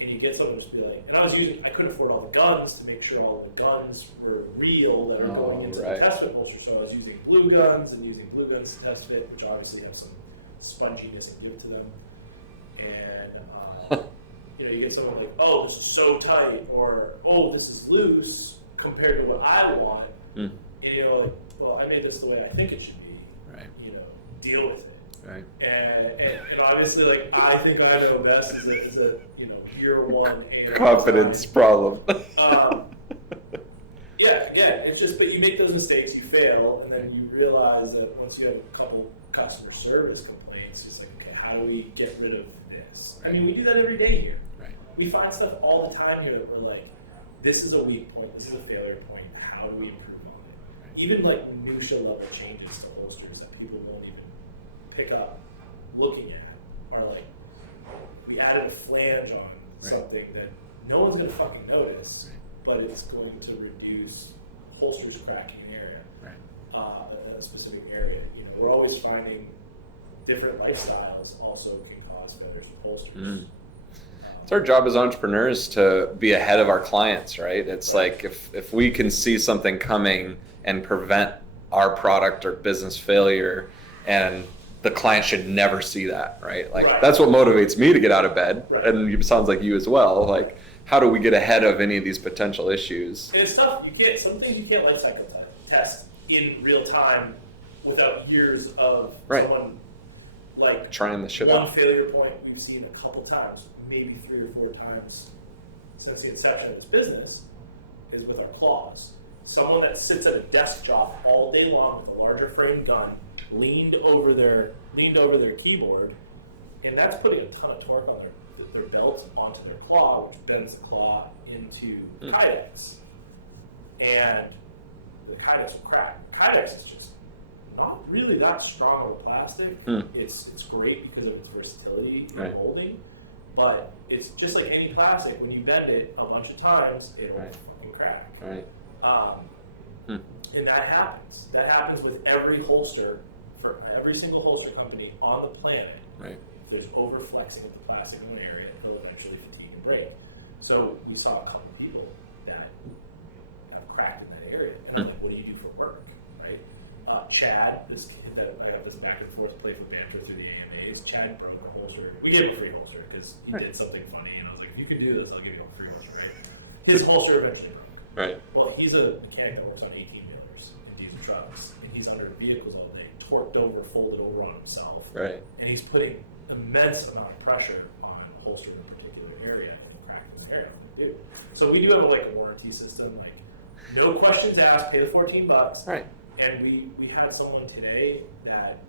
And you get someone just be and I couldn't afford all the guns to make sure all the guns were real that are going into the test fit holster, so I was using glue guns to test fit, which obviously have some sponginess and give to them. And you get someone oh, this is so tight, or oh, this is loose compared to what I want. And well, I made this the way I think it should be. Right. Deal with it. Right. And obviously, I think I know best as a year one ANR confidence design. problem. Again, it's just, but you make those mistakes, you fail, and then you realize that once you have a couple customer service complaints, it's okay, how do we get rid of this? I mean, we do that every day here. Right. We find stuff all the time here that we're this is a weak point, this is a failure point, how do we improve on it? Right. Even minutia level changes to holsters that people won't even pick up looking at are we added a flange on something that no one's going to fucking notice, but it's going to reduce holsters cracking an area, in a specific area. We're always finding different lifestyles also can cause failures with holsters. It's our job as entrepreneurs to be ahead of our clients, right? It's if we can see something coming and prevent our product or business failure, and the client should never see that, right? That's what motivates me to get out of bed, and it sounds like you as well. How do we get ahead of any of these potential issues? And it's tough. Some things you can't life cycle test in real time without years of someone trying the shit out. One failure point we've seen a couple times, maybe 3 or 4 times since the inception of this business, is with our claws. Someone that sits at a desk job all day long with a larger frame gun, leaned over their keyboard, and that's putting a ton of torque on their belt onto their claw, which bends the claw into kydex. And the kydex will crack. Kydex is just not really that strong of a plastic. It's great because of its versatility in holding, but it's just like any plastic. When you bend it a bunch of times, it'll fucking crack. Right. And that happens. That happens with every holster, for every single holster company on the planet. Right. if there's over flexing of the plastic in an area, it'll eventually fatigue and break. So we saw a couple of people that have cracked in that area. And I'm like, what do you do for work, right? Chad, this kid that I got this back and forth play for banter through the AMAs. Chad brought a holster. We gave him a free holster because he did something funny, and I was like, if you could do this, I'll give you a free holster, right? His holster eventually. Right. Well, he's a mechanic that works on 18-wheelers and diesel trucks, and he's under vehicles all day, torqued over, folded over on himself. Right. And he's putting immense amount of pressure on a holster in a particular area and cracking his hair. Dude. So we do have a warranty system, like no questions asked, pay the $14. Right. And we had someone today that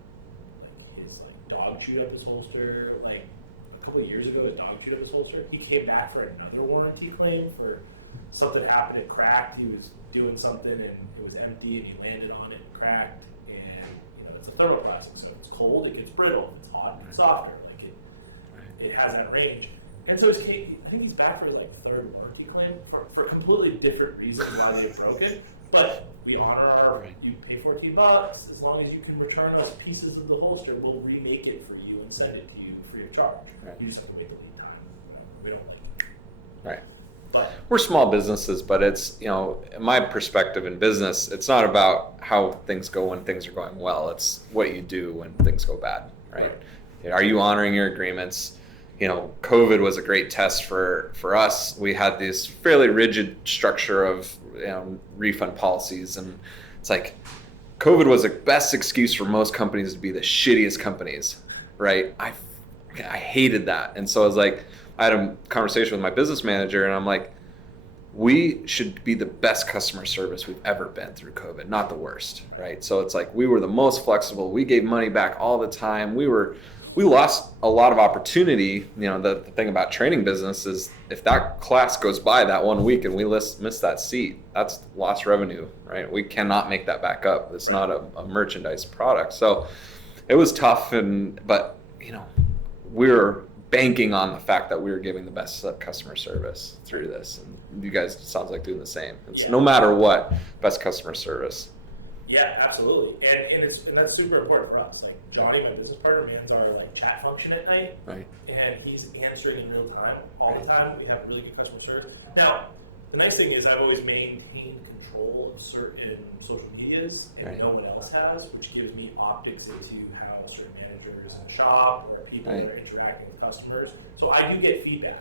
his dog chewed up his holster, like a couple of years ago, his dog chewed up his holster. He came back for another warranty claim for something happened, it cracked. He was doing something and it was empty, and he landed on it and cracked. And it's a thermoprocess, so if it's cold, it gets brittle. If it's hot, it gets softer. Like it has that range. And so I think he's back for his third warranty claim for completely different reasons why they broke it. But we honor you pay $14 as long as you can return us pieces of the holster. We'll remake it for you and send it to you free of charge. Right. You just have to make the lead time. We don't like it. Right. But we're small businesses, but it's, in my perspective in business, it's not about how things go when things are going well. It's what you do when things go bad, right? Are you honoring your agreements? COVID was a great test for us. We had this fairly rigid structure of refund policies, and it's like COVID was the best excuse for most companies to be the shittiest companies, right? I hated that. And so I was like, I had a conversation with my business manager, and I'm like, we should be the best customer service we've ever been through COVID, not the worst, right? So it's like we were the most flexible. We gave money back all the time. We lost a lot of opportunity. The thing about training business is if that class goes by that 1 week and we miss that seat, that's lost revenue, right? We cannot make that back up. It's not a merchandise product. So it was tough, but we were banking on the fact that we were giving the best customer service through this. And you guys, sounds like doing the same. It's no matter what, best customer service. Yeah, absolutely. And that's super important for us. Like Johnny, my business partner, mans our chat function at night. Right. And he's answering in real time all the time. We have really good customer service. Now, the nice thing is I've always maintained control of certain social medias and no one else has, which gives me optics into how certain managers shop or people that are interacting with customers. So I do get feedback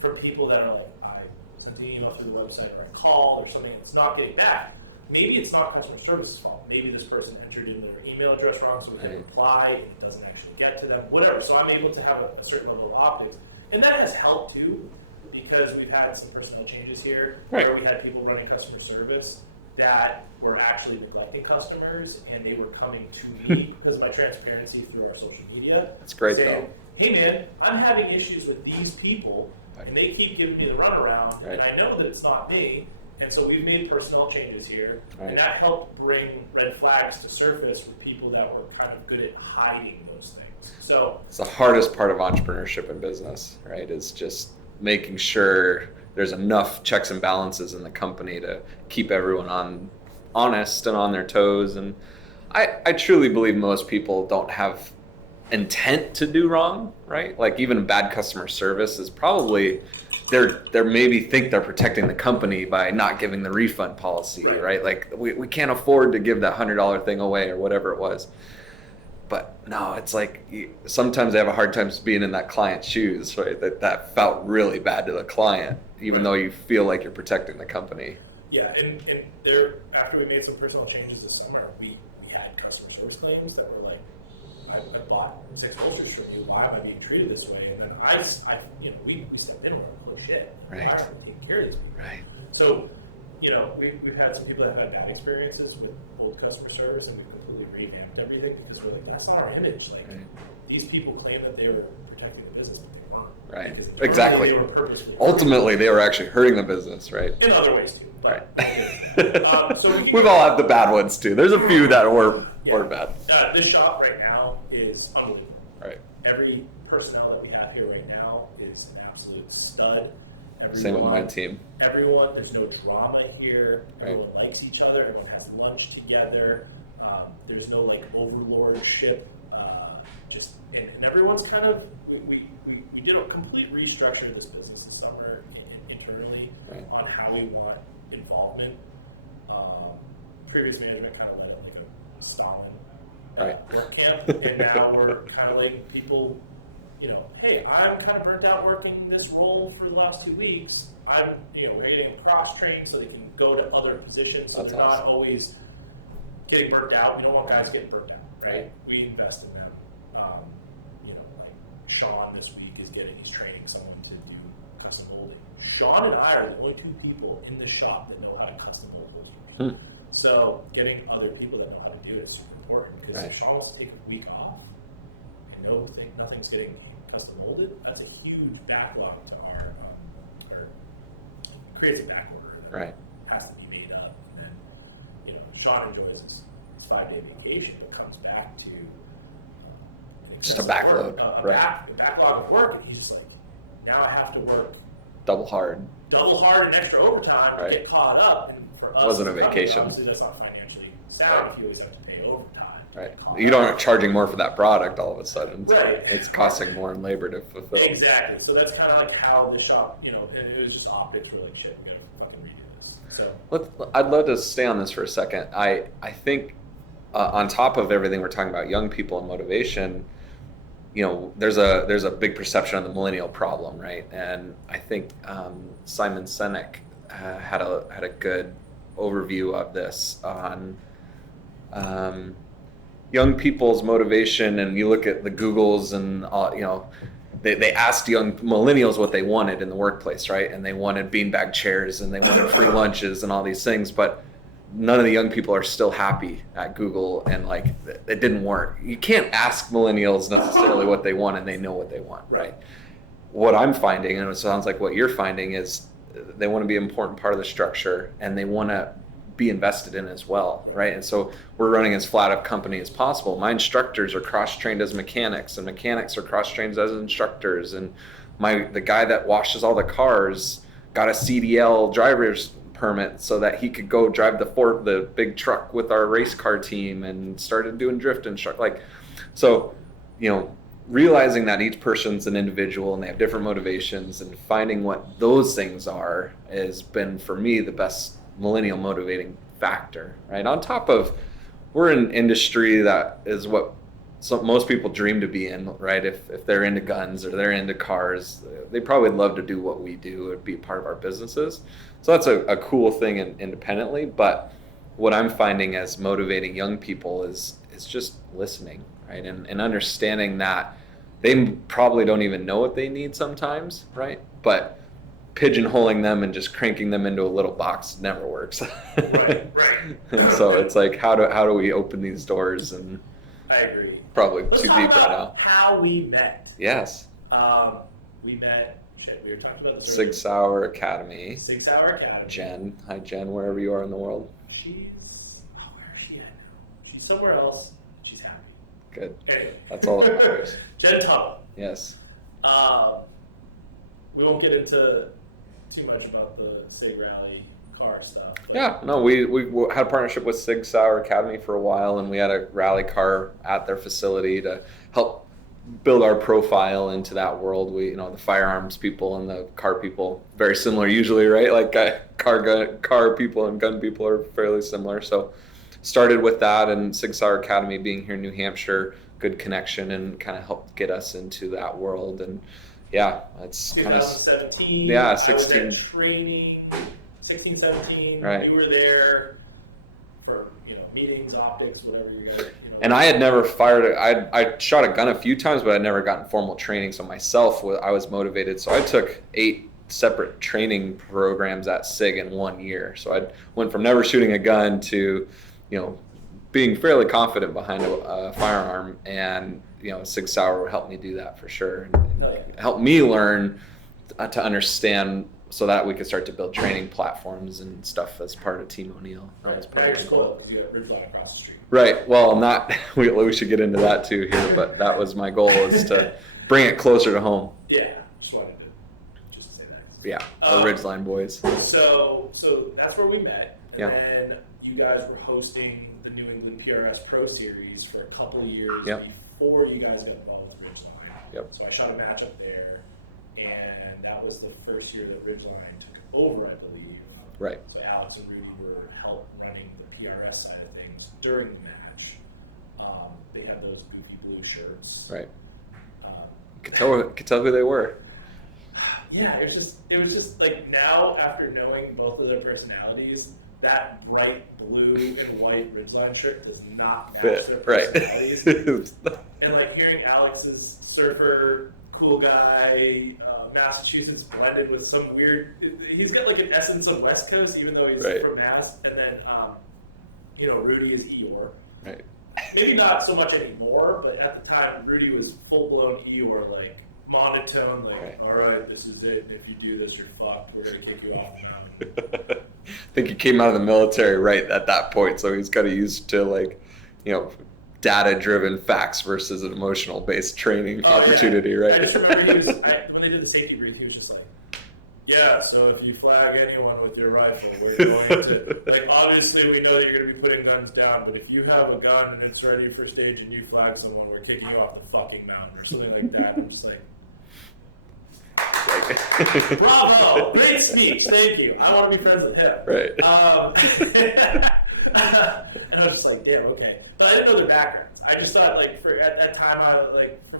from people that are like, I sent an email through the website or a call or something that's not getting back. Maybe it's not customer service's fault. Maybe this person entered in their email address wrong, so it didn't reply, and it doesn't actually get to them, whatever. So I'm able to have a certain level of optics. And that has helped too, because we've had some personnel changes here where we had people running customer service that were actually neglecting customers, and they were coming to me because of my transparency through our social media. That's great, saying, hey man, I'm having issues with these people, and they keep giving me the runaround, and I know that it's not me. And so we've made personnel changes here, and that helped bring red flags to surface with people that were kind of good at hiding those things. So it's the hardest part of entrepreneurship and business, right? Is just making sure there's enough checks and balances in the company to keep everyone honest and on their toes. And I truly believe most people don't have intent to do wrong, right? Like even bad customer service is probably they're maybe think they're protecting the company by not giving the refund policy, right? Like we can't afford to give that $100 thing away or whatever it was. But no, it's like sometimes they have a hard time being in that client's shoes, right? That felt really bad to the client, even though you feel like you're protecting the company. Yeah, and there, after we made some personnel changes this summer, we had customer service claims that were like, I bought 6 holsters from you. Why am I being treated this way? And then we said, then we're like, oh shit, why aren't we taking care of these people? Right. So, we've had some people that have had bad experiences with old customer service, and we've completely revamped everything because we're like, that's not our image. Like, these people claim that they were protecting the business, but they weren't. Right. Because exactly. They were purposely ultimately, they were actually hurting the business, right? In other ways too. Right. So we've all had the bad ones too. There's a few that were bad. This shop right now is unbelievable. Right. Every personnel that we have here right now is an absolute stud. Same with my team. Everyone, there's no drama here. Everyone likes each other. Everyone has lunch together. There's no overlordship and everyone's kind of, we did a complete restructure of this business this summer internally on how we want involvement. Previous management kind of led it like a Stalin work camp, and now we're kind of like people, hey, I'm kind of burnt out working this role for the last 2 weeks. I'm, ready to cross-train so they can go to other positions, so they're not always getting burnt out. We don't want guys getting burnt out, right? We invest in them. Like Sean this week he's training someone to do custom molding. Sean and I are the only 2 people in the shop that know how to custom mold. So getting other people that know how to do it is super important, because if Sean wants to take a week off and nothing's getting custom molded, that's a huge backlog to our creates a back order that has to be made up. And then, Sean enjoys his 5-day vacation, but comes back to just a backload, backlog of work, and he's just like, now I have to work double hard and extra overtime to get caught up. And for us, it wasn't a vacation. Obviously, that's not financially sound if you always have to pay overtime. Right. You don't charging more for that product all of a sudden. It's costing more in labor to fulfill. Exactly. So that's kind of like how the shop, and it was just optics, really shit. We gotta fucking redo this. So I'd love to stay on this for a second. I think on top of everything we're talking about, young people and motivation, there's a big perception of the millennial problem, right? And I think Simon Sinek had a good overview of this on young people's motivation. And you look at the Googles and they asked young millennials what they wanted in the workplace, right? And they wanted beanbag chairs and they wanted free lunches and all these things, but none of the young people are still happy at Google, and it didn't work. You can't ask millennials necessarily what they want and they know what they want, right? What I'm finding, and it sounds like what you're finding, is they want to be an important part of the structure and they want to be invested in as well, right? And so we're running as flat a company as possible. My instructors are cross-trained as mechanics, and mechanics are cross-trained as instructors, and the guy that washes all the cars got a CDL driver's permit so that he could go drive the big truck with our race car team, and started doing drift instruct. So realizing that each person's an individual and they have different motivations, and finding what those things are has been, for me, the best millennial motivating factor, right? On top of, we're in an industry that is what most people dream to be in, right? If they're into guns or they're into cars, they probably would love to do what we do. It would be part of our businesses. So that's a cool thing independently. But what I'm finding as motivating young people is just listening, right? And understanding that they probably don't even know what they need sometimes, right? But pigeonholing them and just cranking them into a little box never works. Right. And so it's like, how do we open these doors? And I agree. Probably Let's too talk deep about right now. How we met. Yes. We met. We were talking about this. Sig Sauer Academy. Sig Sauer Academy. Jen. Hi, Jen, wherever you are in the world. Where is she at now? She's somewhere else. She's happy. Good. Anyway. That's all that matters. Jen Tuttle. Yes. We won't get into too much about the Sig Rally car stuff. Yeah, no, we had a partnership with Sig Sauer Academy for a while, and we had a rally car at their facility to help build our profile into that world. We, the firearms people and the car people, very similar usually, right? Like car people and gun people are fairly similar. So started with that, and Sig Sauer Academy being here in New Hampshire, good connection, and kind of helped get us into that world. And yeah, it's kind of 2017. Yeah, 16. I was at training, 16, 17. Right. You were there for meetings, optics, whatever you guys. And I had never fired. I shot a gun a few times, but I'd never gotten formal training. So myself, I was motivated. So I took 8 separate training programs at SIG in 1 year. So I went from never shooting a gun to, being fairly confident behind a firearm. And Sig Sauer helped me do that for sure, and helped me learn to understand, so that we could start to build training platforms and stuff as part of Team O'Neill. That was part of your school, because you have Ridgeline across the street. Right. Well, we should get into that too here, but that was my goal, is to bring it closer to home. Yeah, just wanted to say that. Yeah, our Ridgeline boys. So that's where we met, and Yeah. then you guys were hosting the New England PRS Pro Series for a couple of years before you guys got involved with Ridgeline. Yep. So I shot a match up there, and that was the first year that Ridgeline took over, I believe. Right. So Alex and Rudy were help running the PRS side of things during the match. They had those goofy blue shirts. Right. Could tell who they were. Yeah, it was just like, now after knowing both of their personalities, that bright blue and white Ridgeline shirt does not match their personalities. Right. And like hearing Alex's surfer, cool guy, Massachusetts blended with some weird, he's got like an essence of West Coast, even though he's from Mass. And then, Rudy is Eeyore. Right. Maybe not so much anymore, but at the time, Rudy was full-blown Eeyore, like monotone, like, all right, this is it. If you do this, you're fucked. We're gonna kick you off the mountain. I think he came out of the military right at that point, so he's got used to data-driven facts versus an emotional-based training opportunity, right? I just remember when they did the safety brief, he was just like, yeah, so if you flag anyone with your rifle, we're going to, obviously we know that you're going to be putting guns down, but if you have a gun and it's ready for stage and you flag someone, we're kicking you off the fucking mountain or something like that. I'm just like, bravo, great speech, thank you. I want to be friends with him. Right. And I was just like, damn, okay. But I didn't know the backgrounds. I just thought, at that time,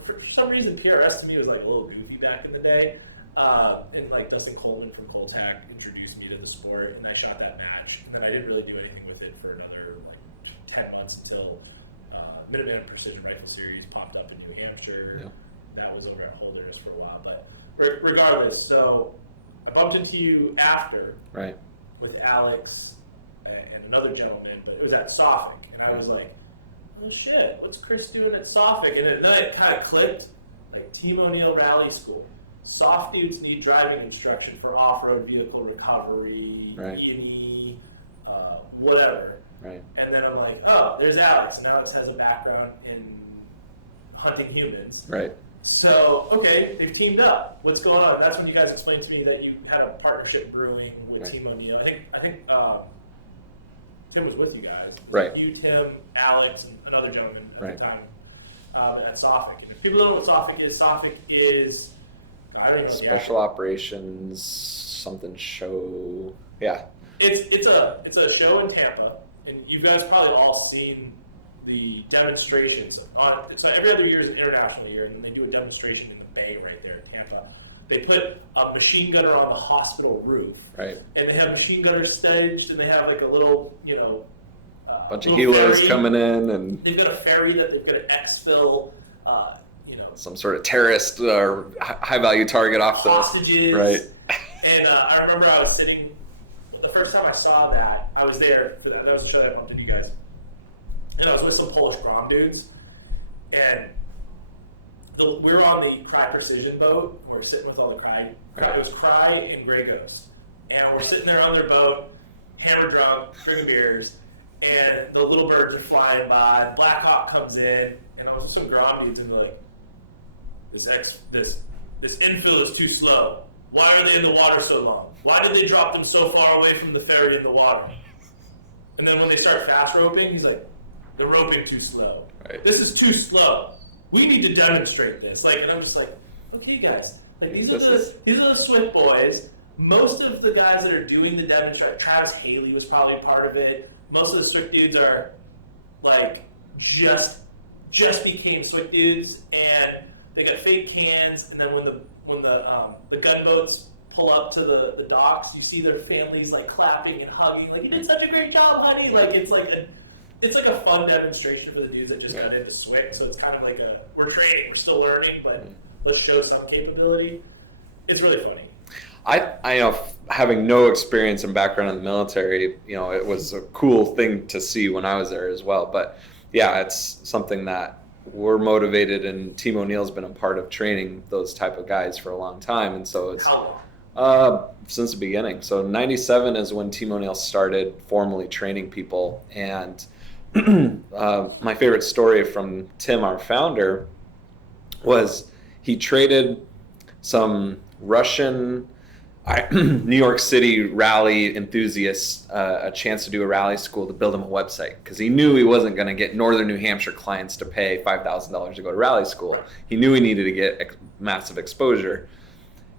for some reason, PRS to me was like a little goofy back in the day. And Dustin Coleman from Coltac introduced me to the sport, and I shot that match. And then I didn't really do anything with it for another 10 months until Minuteman Precision Rifle Series popped up in New Hampshire. Yeah. That was over at Holders for a while. But regardless, so I bumped into you after with Alex and another gentleman, but it was at Suffolk. And I was like, oh shit, what's Chris doing at Suffolk? And then it kind of clicked, Team O'Neill Rally School. Soft dudes need driving instruction for off-road vehicle recovery, E&E, whatever. Right. And then I'm like, oh, there's Alex. And Alex has a background in hunting humans. Right. So, okay, they've teamed up. What's going on? That's when you guys explained to me that you had a partnership brewing with Team O'Neill. I think Tim was with you guys. Right. You, Tim, Alex, and another gentleman at the time at Suffolk. And if people don't know what Suffolk is I don't know. Special operations, something show. Yeah. It's a show in Tampa, and you guys probably all seen the demonstrations. So every other year is an international year, and they do a demonstration in the Bay right there in Tampa. They put a machine gunner on the hospital roof. Right. And they have machine gunners staged, and they have a little, bunch of helos ferry coming in, and they've got a ferry that they've got an exfil. Some sort of terrorist or high-value target off hostages. Right. And I remember I was sitting, the first time I saw that, I was there, that was a show that I bumped into you guys. And I was with some Polish Grom dudes. And we were on the Cry Precision boat. We're sitting with all the Cry. It was Cry and Grey Ghost. And we're sitting there on their boat, hammer drunk, drinking beers. And the little birds are flying by. Black Hawk comes in. And I was with some Grom dudes, and they're like, This infill is too slow. Why are they in the water so long? Why did they drop them so far away from the ferry in the water? And then when they start fast roping, he's like, they're roping too slow. Right. This is too slow. We need to demonstrate this. And I'm just like, okay, guys. These are the Swift boys. Most of the guys that are doing the demonstration, Travis Haley was probably a part of it. Most of the Swift dudes are just became Swift dudes, and they got fake cans, and then when the gunboats pull up to the docks, you see their families clapping and hugging, you did such a great job, honey. It's a fun demonstration for the dudes that just got into SWIC. So it's kind of we're training, we're still learning, but let's show some capability. It's really funny. I know, having no experience and background in the military, it was a cool thing to see when I was there as well. But yeah, it's something that we're motivated, and Team O'Neill's been a part of training those type of guys for a long time. And so it's since the beginning. So 97 is when Team O'Neill started formally training people. And my favorite story from Tim, our founder, was he traded some Russian New York City rally enthusiasts a chance to do a rally school to build him a website because he knew he wasn't going to get Northern New Hampshire clients to pay $5,000 to go to rally school. He knew he needed to get massive exposure.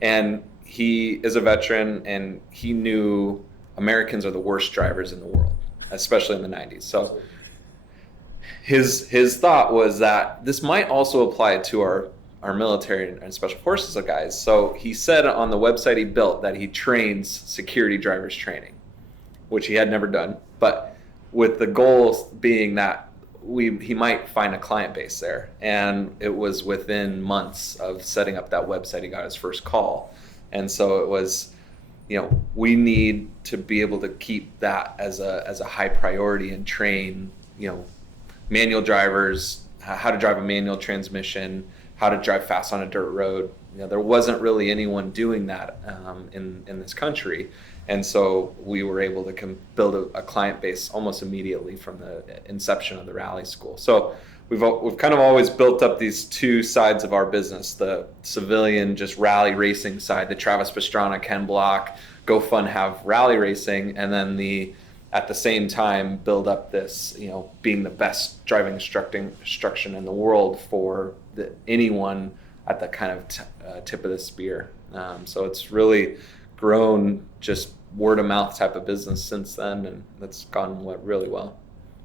And he is a veteran, and he knew Americans are the worst drivers in the world, especially in the 90s. So his thought was that this might also apply to our military and special forces guys. So he said on the website he built that he trains security drivers training, which he had never done, but with the goal being that he might find a client base there. And it was within months of setting up that website, he got his first call. And so it was, we need to be able to keep that as a high priority and train, manual drivers, how to drive a manual transmission, how to drive fast on a dirt road. There wasn't really anyone doing that in this country. And so we were able to build a client base almost immediately from the inception of the rally school. So we've kind of always built up these two sides of our business, the civilian, just rally racing side, the Travis Pastrana, Ken Block, Go Fun Have rally racing, and then at the same time build up this, being the best driving instruction in the world for anyone at the kind of tip of the spear. So it's really grown just word of mouth type of business since then, and that's gone really well.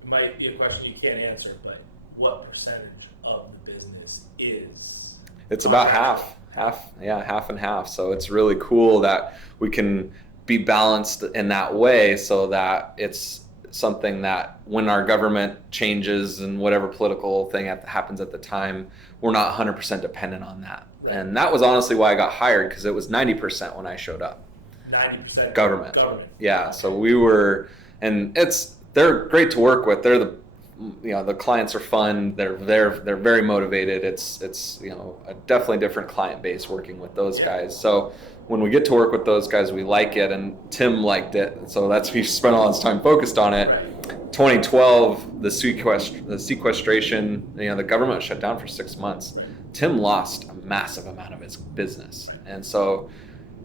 It might be a question you can't answer, but what percentage of the business is? It's about half and half. So it's really cool that we can be balanced in that way, so that it's something that when our government changes and whatever political thing happens at the time, we're not 100% dependent on that. And that was honestly why I got hired, because it was 90% when I showed up. 90% government. Yeah, so we were, and they're great to work with. They're the clients are fun. They're very motivated. It's a definitely different client base working with those guys. So when we get to work with those guys, we like it, and Tim liked it. So we spent all this time focused on it. 2012, the sequestration, the government shut down for 6 months. Tim lost a massive amount of his business. And so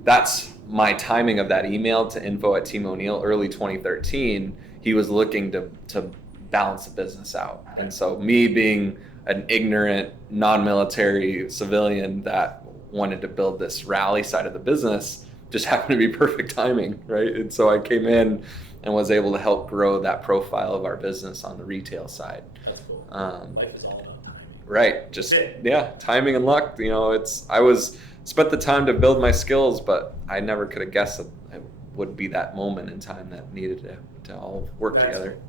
that's my timing of that email to info@Team O'Neill early 2013. He was looking to balance the business out. And so me being an ignorant, non-military civilian that wanted to build this rally side of the business just happened to be perfect timing, right? And so I came in and was able to help grow that profile of our business on the retail side. That's cool. Life is all about timing. Right. Just, timing and luck. I spent the time to build my skills, but I never could have guessed that it would be that moment in time that needed to all work together.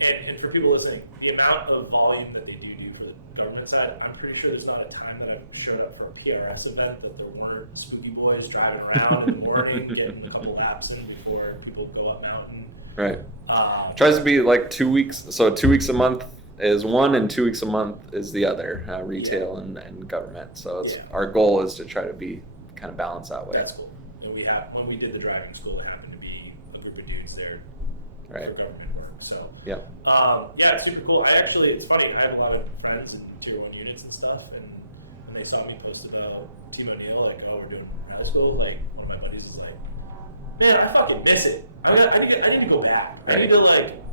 And for people listening, the amount of volume that they do for the government side, I'm pretty sure there's not a time that I've showed up for a PRS event that there weren't spooky boys driving around in the morning, getting a couple laps in before people go up mountain. Right. Tries to be like 2 weeks. So 2 weeks a month is one, and 2 weeks a month is the other, retail and government. So our goal is to try to be kind of balanced that way. That's cool. And when we did the driving school, there happened to be a group of dudes there for government work. So it's super cool. It's funny, I have a lot of friends in tier 1 units and stuff, and when they saw me post about Team O'Neill, like, oh, we're doing high school, like, one of my buddies is like, man, I fucking miss it. I need to go back. Right.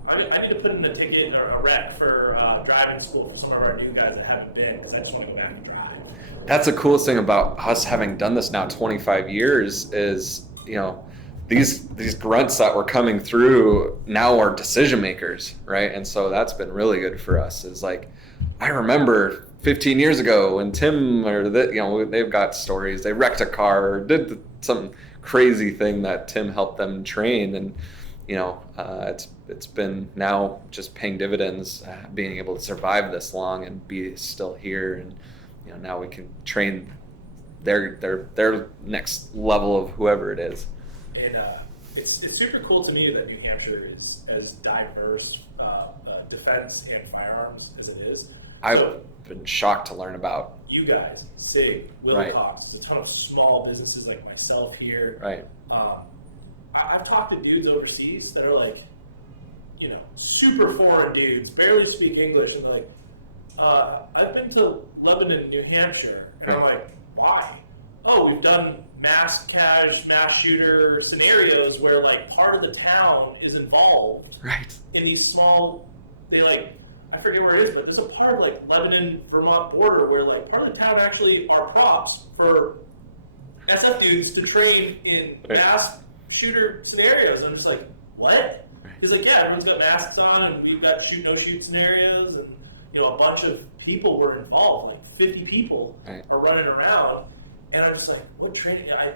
I need to put in a ticket or a rec for driving school for some of our new guys that haven't been, because I just want to go back and drive. That's the coolest thing about us having done this now 25 years is, these grunts that were coming through now are decision makers, right? And so that's been really good for us. Is like, I remember 15 years ago when Tim they've got stories. They wrecked a car or did some crazy thing that Tim helped them train, and it's been now just paying dividends, being able to survive this long and be still here, and now we can train their next level of whoever it is. And it's super cool to me that New Hampshire is as diverse defense and firearms as it is. I've been shocked to learn about you guys, SIG, Wilcox, a ton of small businesses like myself here. Right. I've talked to dudes overseas that are like, super foreign dudes, barely speak English, and they're like, I've been to Lebanon, New Hampshire. And I'm like, why? Oh, we've done mass shooter scenarios where like part of the town is involved in these small, I forget where it is, but there's a part of like Lebanon, Vermont border where like part of the town actually are props for SF dudes to train in mass shooter scenarios. And I'm just like, what? He's like, yeah, everyone's got masks on and we've got shoot, no shoot scenarios, and a bunch of people were involved, like 50 people are running around. And I'm just like, what training? I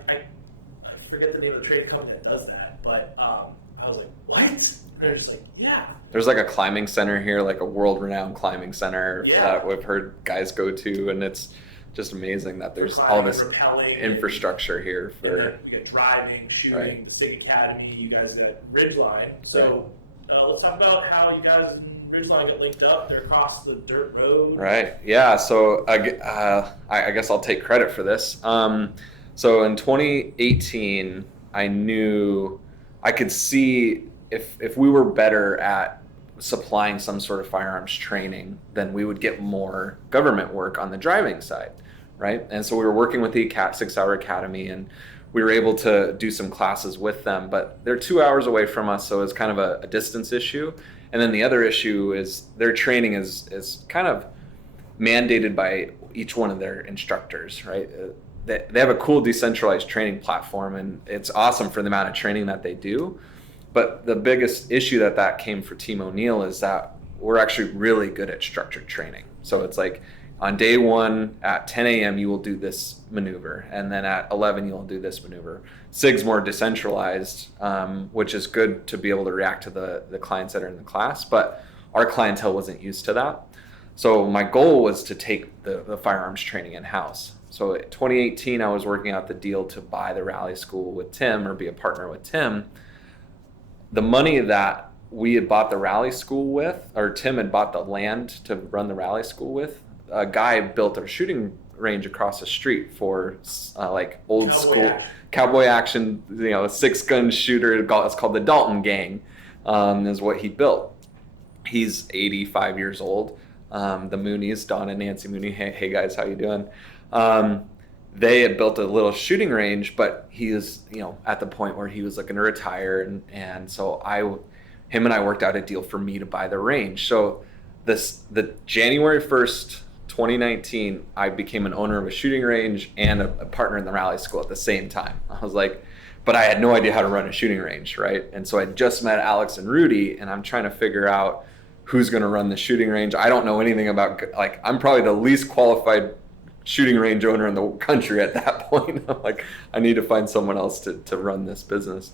forget the name of the training company that does that, but I was like, what? And they're just like, yeah. There's like a climbing center here, like a world-renowned climbing center that we've heard guys go to, and it's just amazing that there's all this infrastructure here for you get driving, shooting, the SIG Academy, you guys at Ridgeline. So let's talk about how you guys and Ridgeline get linked up. They're across the dirt road. Right. Yeah. So I guess I'll take credit for this. So in 2018, I knew I could see if we were better at supplying some sort of firearms training, then we would get more government work on the driving side, right? And so we were working with the 6-Hour Academy, and we were able to do some classes with them, but they're 2 hours away from us, so it's kind of a distance issue. And then the other issue is their training is kind of mandated by each one of their instrucors, right? They have a cool decentralized training platform, and it's awesome for the amount of training that they do. But the biggest issue that came for Team O'Neill is that we're actually really good at structured training. So it's like on day 1 at 10 a.m. you will do this maneuver, and then at 11 you'll do this maneuver. SIG's more decentralized, which is good to be able to react to the clients that are in the class, but our clientele wasn't used to that. So my goal was to take the firearms training in-house. So in 2018 I was working out the deal to buy the rally school with Tim, or be a partner with Tim. The money that we had bought the rally school with, or Tim had bought the land to run the rally school with, a guy built a shooting range across the street for like old school cowboy action, 6-gun shooter. It's called the Dalton Gang, is what he built. He's 85 years old. The Moonies, Don and Nancy Mooney, hey guys, how you doing? They had built a little shooting range, but he was, at the point where he was looking to retire, and so him and I worked out a deal for me to buy the range. So the January 1st, 2019, I became an owner of a shooting range and a partner in the rally school at the same time. I was like, but I had no idea how to run a shooting range, right? And so I just met Alex and Rudy, and I'm trying to figure out who's going to run the shooting range. I don't know anything about, I'm probably the least qualified shooting range owner in the country at that point. I'm like, I need to find someone else to run this business.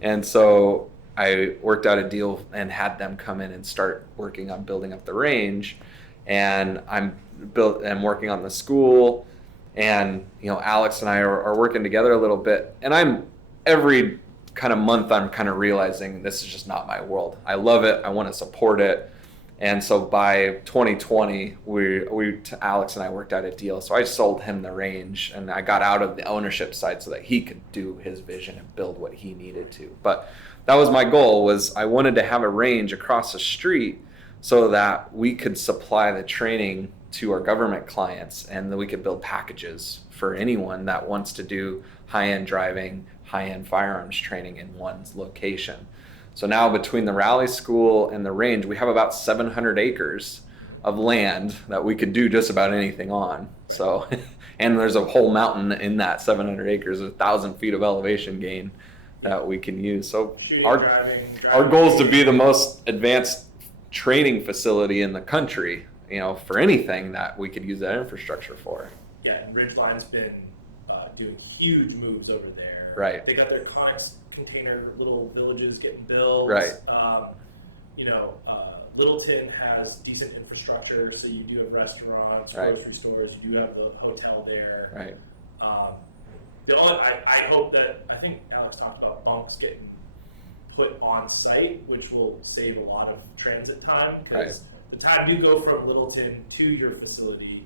And so I worked out a deal and had them come in and start working on building up the range. And I'm working on the school, and Alex and I are working together a little bit. And every kind of month I'm kind of realizing this is just not my world. I love it. I want to support it. And so by 2020, Alex and I worked out a deal. So I sold him the range, and I got out of the ownership side so that he could do his vision and build what he needed to. But that was my goal, was I wanted to have a range across the street so that we could supply the training to our government clients, and that we could build packages for anyone that wants to do high-end driving, high-end firearms training in one location. So now between the rally school and the range, we have about 700 acres of land that we could do just about anything on. So, and there's a whole mountain in that 700 acres, 1,000 feet of elevation gain that we can use. So our goal is to be the most advanced training facility in the country, for anything that we could use that infrastructure for. Yeah, and Ridgeline's been doing huge moves over there. Right. They got their container little villages getting built. Right. Littleton has decent infrastructure, so you do have restaurants, grocery stores, you do have the hotel there. Right. I hope that, I think Alex talked about bunks getting put on site, which will save a lot of transit time, because the time you go from Littleton to your facility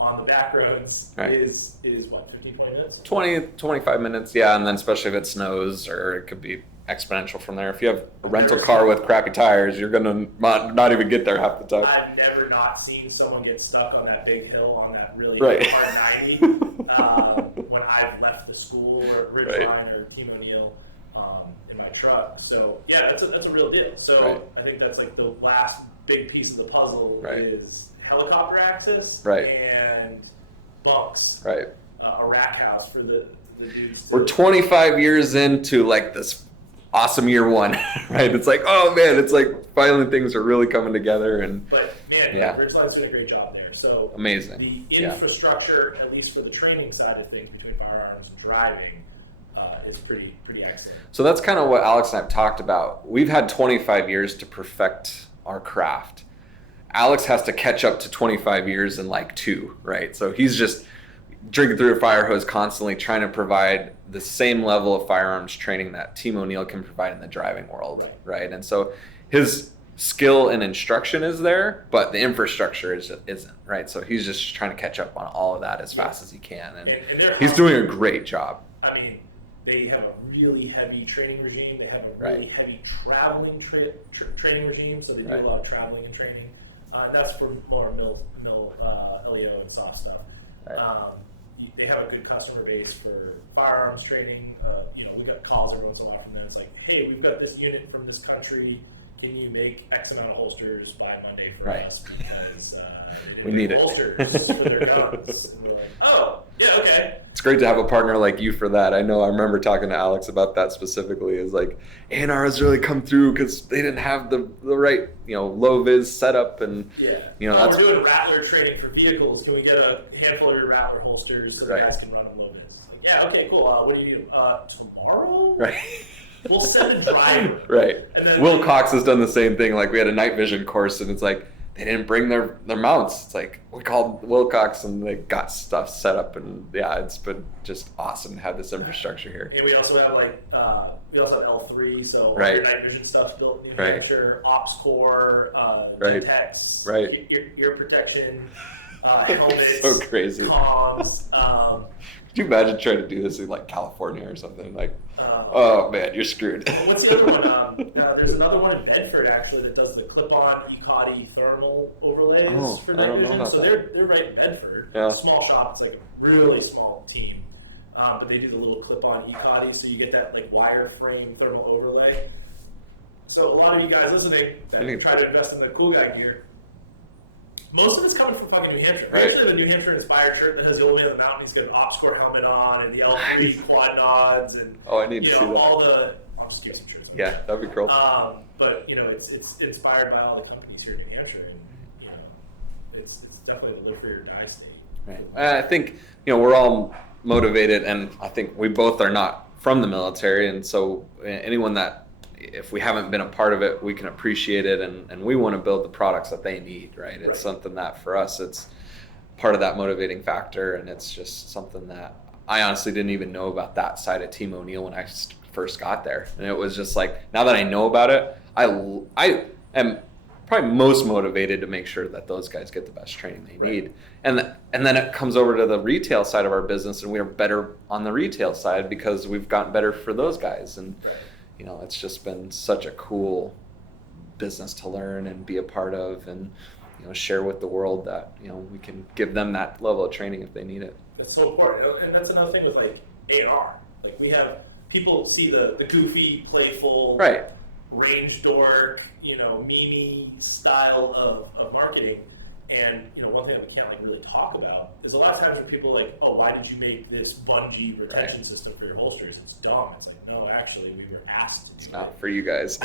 on the back roads is what, 15, 20 minutes? 20, 25 minutes, yeah, and then especially if it snows, or it could be exponential from there. If you have a rental car with crappy tires, you're going to not even get there half the time. I've never not seen someone get stuck on that big hill on that really right. hard 90. When I've left the school, or Ridgeline or Team O'Neill in my truck. So yeah, that's a real deal. So I think that's like the last big piece of the puzzle is helicopter access and bunks, a rack house for the dudes. We're 25 years into like this awesome year one, right? It's like, oh man, it's like finally things are really coming together. But man, Ridgeline's doing a great job there. So amazing. The infrastructure, at least for the training side of things between firearms and driving, it's pretty excellent. So that's kind of what Alex and I have talked about. We've had 25 years to perfect our craft. Alex has to catch up to 25 years in like 2, right? So he's just drinking through a fire hose constantly trying to provide the same level of firearms training that Team O'Neill can provide in the driving world, right? And so his skill and instruction is there, but the infrastructure isn't, right? So he's just trying to catch up on all of that as fast as he can, and he's doing a great job. I mean, they have a really heavy training regime. They have a really heavy traveling training regime, so they do a lot of traveling and training. That's for more mill LEO and soft stuff. They have a good customer base for firearms training. We got calls every once in a while from them. It's like, hey, we've got this unit from this country. Can you make X amount of holsters by Monday for us? Because we need holsters for their guns. And we're like, oh, yeah, okay. It's great to have a partner like you for that. I remember talking to Alex about that specifically. Is like ANR has really come through because they didn't have the right low vis setup, and that's we're doing Rattler training for vehicles. Can we get a handful of your Rattler holsters so you guys can run them low vis? Yeah, okay, cool. What do you need? Tomorrow? Right. We'll send a driver. Right. Will Cox has done the same thing. Like we had a night vision course, and it's like they didn't bring their mounts. It's like we called Will Cox, and they got stuff set up, and it's been just awesome to have this infrastructure here. And we also have L3, so your night vision stuff's built in New Hampshire, Ops Core, Gentex, ear protection, helmets, so crazy. Comms. Could you imagine trying to do this in like California or something? Like, oh man, you're screwed. What's the other one? There's another one in Bedford actually that does the clip-on E-Coddy thermal overlays for night vision. So they're right in Bedford. Yeah. Small shop. It's like a really small team, but they do the little clip-on E-Coddy, so you get that like wireframe thermal overlay. So a lot of you guys listening that try to invest in the cool guy gear. Most of it's coming from fucking New Hampshire. Right. Actually, the New Hampshire inspired shirt that has the old man on the mountain. He's got an Ops Core helmet on and the L3 quad nods and I need to see that. All the. I'm just getting some shirts. Yeah, that'd be cool. But it's inspired by all the companies here in New Hampshire, and it's definitely the live for your dry state. Right. I think we're all motivated, and I think we both are not from the military, and so anyone that, if we haven't been a part of it, we can appreciate it, and we want to build the products that they need, right? It's something that for us, it's part of that motivating factor, and it's just something that I honestly didn't even know about that side of Team O'Neill when I first got there. And it was just like, now that I know about it, I am probably most motivated to make sure that those guys get the best training they need. And then it comes over to the retail side of our business, and we are better on the retail side because we've gotten better for those guys. And it's just been such a cool business to learn and be a part of, and share with the world that we can give them that level of training if they need it. It's so important, and that's another thing with like ANR. Like we have people see the goofy, playful, range dork, meme style of marketing. And one thing that we can't really talk about is a lot of times when people are like, oh, why did you make this bungee retention system for your holsters? It's dumb. It's like, no, actually, we were asked to do It's not for you guys.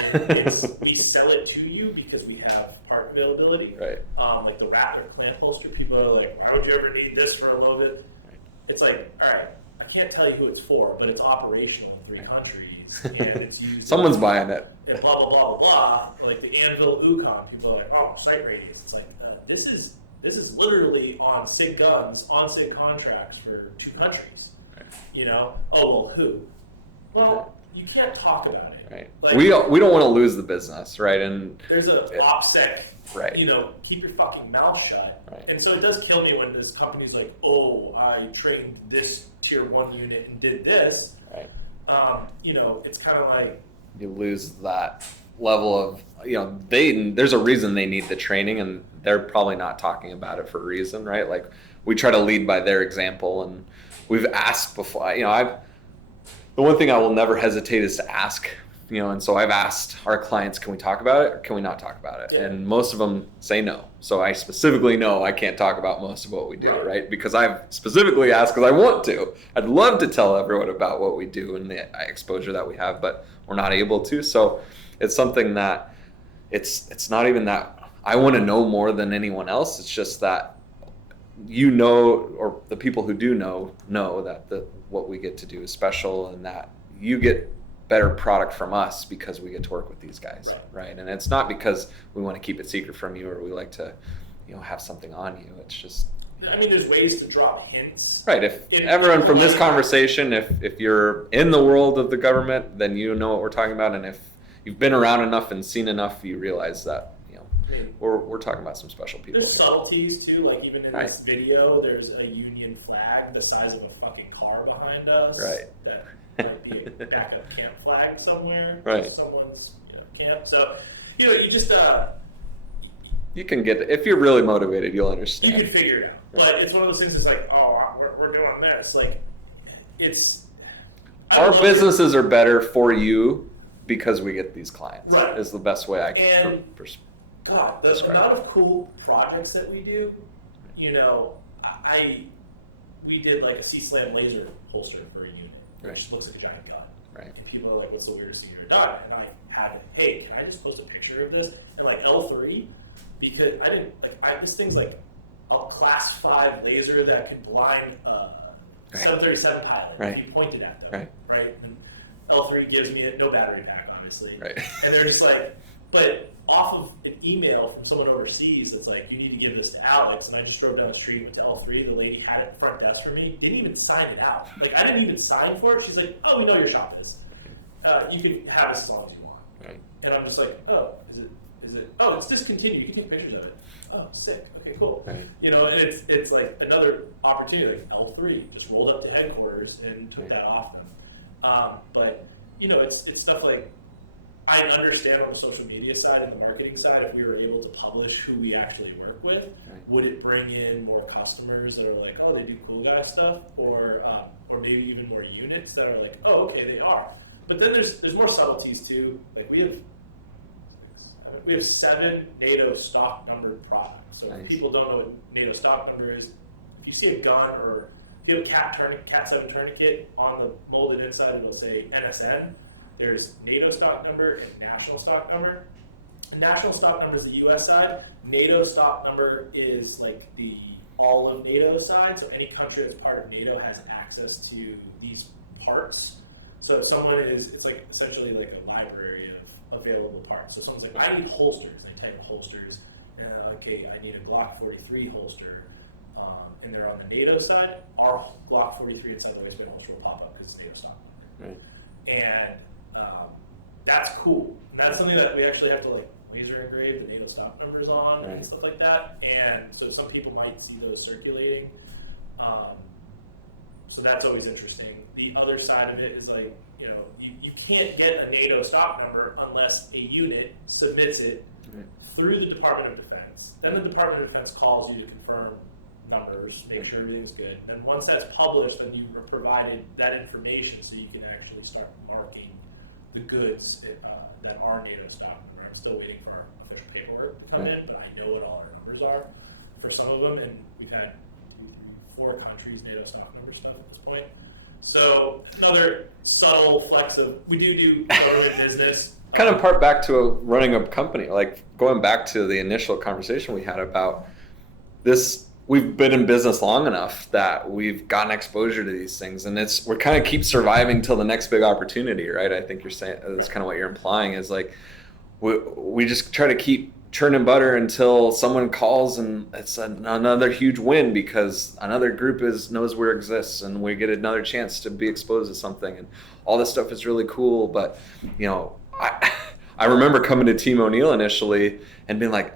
We sell it to you because we have part availability. Right. Like the Rattler clamp holster, people are like, why would you ever need this for a low bit? Right. It's like, all right, I can't tell you who it's for, but it's operational in 3 countries, and it's used. Someone's buying it. And blah blah blah blah blah. Like the Anvil Ukon, people are like, oh, sight radius. It's like this is literally on SIG guns, on SIG contracts for 2 countries. Right. Oh well, who? Well, you can't talk about it. Right. Like, we don't want to lose the business, right? And there's an OPSEC. Right. Keep your fucking mouth shut. Right. And so it does kill me when this company's like, oh, I trained this tier 1 unit and did this. Right. It's kind of like you lose that level of there's a reason they need the training, and they're probably not talking about it for a reason, right? Like we try to lead by their example, and we've asked before. The one thing I will never hesitate is to ask. And so I've asked our clients, can we talk about it or can we not talk about it? Yeah. And most of them say no. So I specifically know I can't talk about most of what we do, right? Because I've specifically asked because I want to. I'd love to tell everyone about what we do and the exposure that we have, but we're not able to. So it's something that it's not even that I want to know more than anyone else. It's just that or the people who do know that what we get to do is special and that you get better product from us because we get to work with these guys, right? And it's not because we want to keep it secret from you or we like to, have something on you. It's just. There's ways to drop hints. Right. If everyone from this conversation, if you're in the world of the government, then you know what we're talking about. And if you've been around enough and seen enough, you realize that, we're talking about some special people. There's subtleties too, like even in this video, there's a Union flag the size of a fucking car behind us. Right. That might be a backup camp flag somewhere. Right. Someone's camp. So, you just you can get it. If you're really motivated, you'll understand. You can figure it out. Right. But it's one of those things. It's like, we're doing this. Like, our businesses are better for you because we get these clients. Right. Is the best way I can. God, the amount of cool projects that we do, we did like a C-slam laser holster for a unit, which looks like a giant gun. Right. And people are like, what's the weirdest thing you've ever done? And I had it, hey, can I just post a picture of this? And like L3, because this thing's like a class 5 laser that can blind 737 pilot if you pointed at them. Right. And L3 gives me no battery pack, obviously. Right. And they're just like, but off of an email from someone overseas that's like, you need to give this to Alex, and I just drove down the street with L3. The lady had it front desk for me, didn't even sign it out. Like, I didn't even sign for it. She's like, oh, we know your shop is. You can have this as long as you want. Right. And I'm just like, oh, is it? Oh, it's discontinued. You can take pictures of it. Oh, sick. Okay, cool. Right. And it's like another opportunity. L3 just rolled up to headquarters and took that off them. But it's stuff like, I understand on the social media side and the marketing side, if we were able to publish who we actually work with, would it bring in more customers that are like, oh, they do cool guy stuff, or maybe even more units that are like, oh, okay, they are. But then there's more subtleties too. Like we have 7 NATO stock numbered products. So if people don't know what NATO stock number is, if you see a gun or if you have a Cat 7 tourniquet on the molded inside, it'll say NSN. There's NATO stock number and national stock number. The national stock number is the U.S. side. NATO stock number is like the all of NATO side. So any country that's part of NATO has access to these parts. So if someone it's like essentially like a library of available parts. So someone's like, I need holsters. They type holsters. And okay, I need a Glock 43 holster. And they're on the NATO side. Our Glock 43 inside the waistband holster will pop up because it's NATO stock number. Right. And that's cool. And that's something that we actually have to like laser engrave the NATO stock numbers on and stuff like that. And so some people might see those circulating. So that's always interesting. The other side of it is like, you can't get a NATO stock number unless a unit submits it through the Department of Defense. Then the Department of Defense calls you to confirm numbers, make sure everything's good. And then once that's published, then you were provided that information so you can actually start marking the goods that are NATO stock number. I'm still waiting for our official paperwork to come in, but I know what all our numbers are for some of them, and we've had 4 countries NATO stock number stuff at this point. So another subtle flex of we do government business. Kind of part back to running a company, like going back to the initial conversation we had about this. We've been in business long enough that we've gotten exposure to these things, and we're kind of keep surviving till the next big opportunity, right? I think you're saying that's kind of what you're implying is like we just try to keep churning butter until someone calls and it's another huge win because another group knows where it exists and we get another chance to be exposed to something, and all this stuff is really cool. But I remember coming to Team O'Neill initially and being like,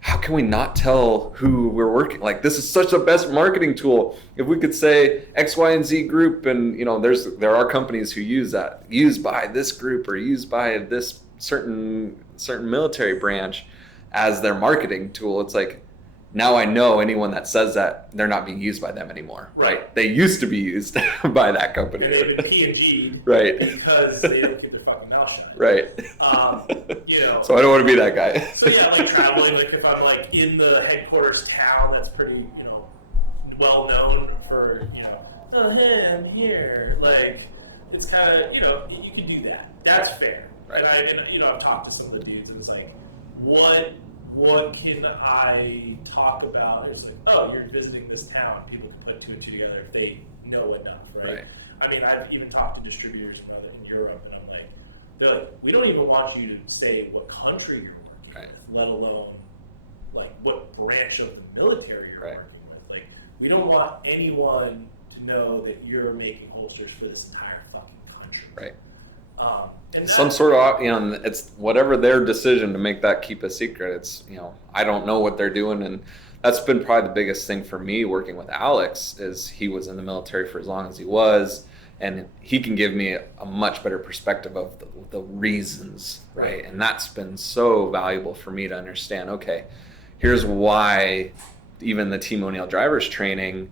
how can we not tell who we're working? Like, this is such the best marketing tool. If we could say X, Y, and Z group, and there are companies who use that, used by this group or used by this certain military branch as their marketing tool. It's like, now I know anyone that says that, they're not being used by them anymore, right? They used to be used by that company. And they've been P&G'd right. because they don't keep their fucking mouth shut. Right. So I don't want to be that guy. So yeah, like traveling, like if I'm like in the headquarters town that's pretty, well known for, oh, hey, I'm here. Like, it's kind of, you can do that. That's fair. Right. And I've talked to some of the dudes, and it's like, what can I talk about? It's like, oh, you're visiting this town. People can put two and two together if they know enough, right? I mean, I've even talked to distributors in Europe, and I'm like, they're like, we don't even want you to say what country you're working with, let alone like what branch of the military you're working with. Like, we don't want anyone to know that you're making holsters for this entire fucking country. Right. And some sort of, it's whatever their decision to make that keep a secret. It's, I don't know what they're doing. And that's been probably the biggest thing for me working with Alex is he was in the military for as long as he was. And he can give me a much better perspective of the reasons, right? And that's been so valuable for me to understand, okay, here's why even the Team O'Neill drivers training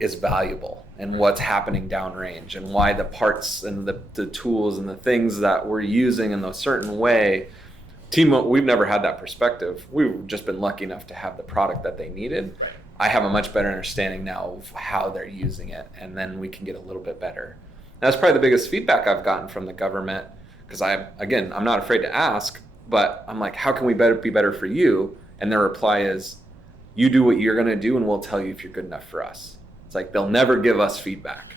is valuable and what's happening downrange and why the parts and the tools and the things that we're using in a certain way. We've never had that perspective. We've just been lucky enough to have the product that they needed. I have a much better understanding now of how they're using it, and then we can get a little bit better. And that's probably the biggest feedback I've gotten from the government, because I'm not afraid to ask, but I'm like, how can we be better for you? And their reply is, you do what you're going to do and we'll tell you if you're good enough for us. It's like they'll never give us feedback,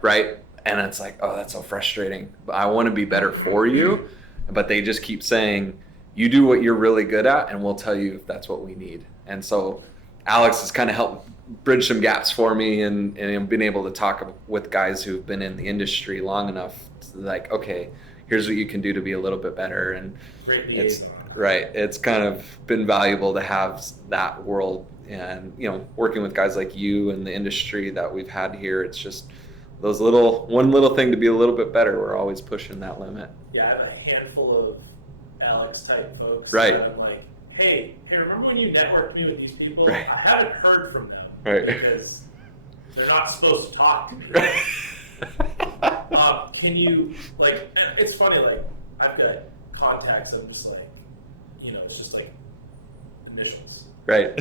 right? And it's like, oh, that's so frustrating. But I want to be better for you, but they just keep saying, you do what you're really good at and we'll tell you if that's what we need. And so Alex has kind of helped bridge some gaps for me and been able to talk with guys who've been in the industry long enough to like, okay, here's what you can do to be a little bit better. And it's kind of been valuable to have that world. And, working with guys like you and the industry that we've had here, it's just one little thing to be a little bit better. We're always pushing that limit. Yeah, I have a handful of Alex type folks. Right. That I'm like, hey, remember when you networked me with these people? Right. I haven't heard from them. Right. Because they're not supposed to talk to me. Right. Can you, like, it's funny, like, I've got contacts of just like, it's just like initials. Right.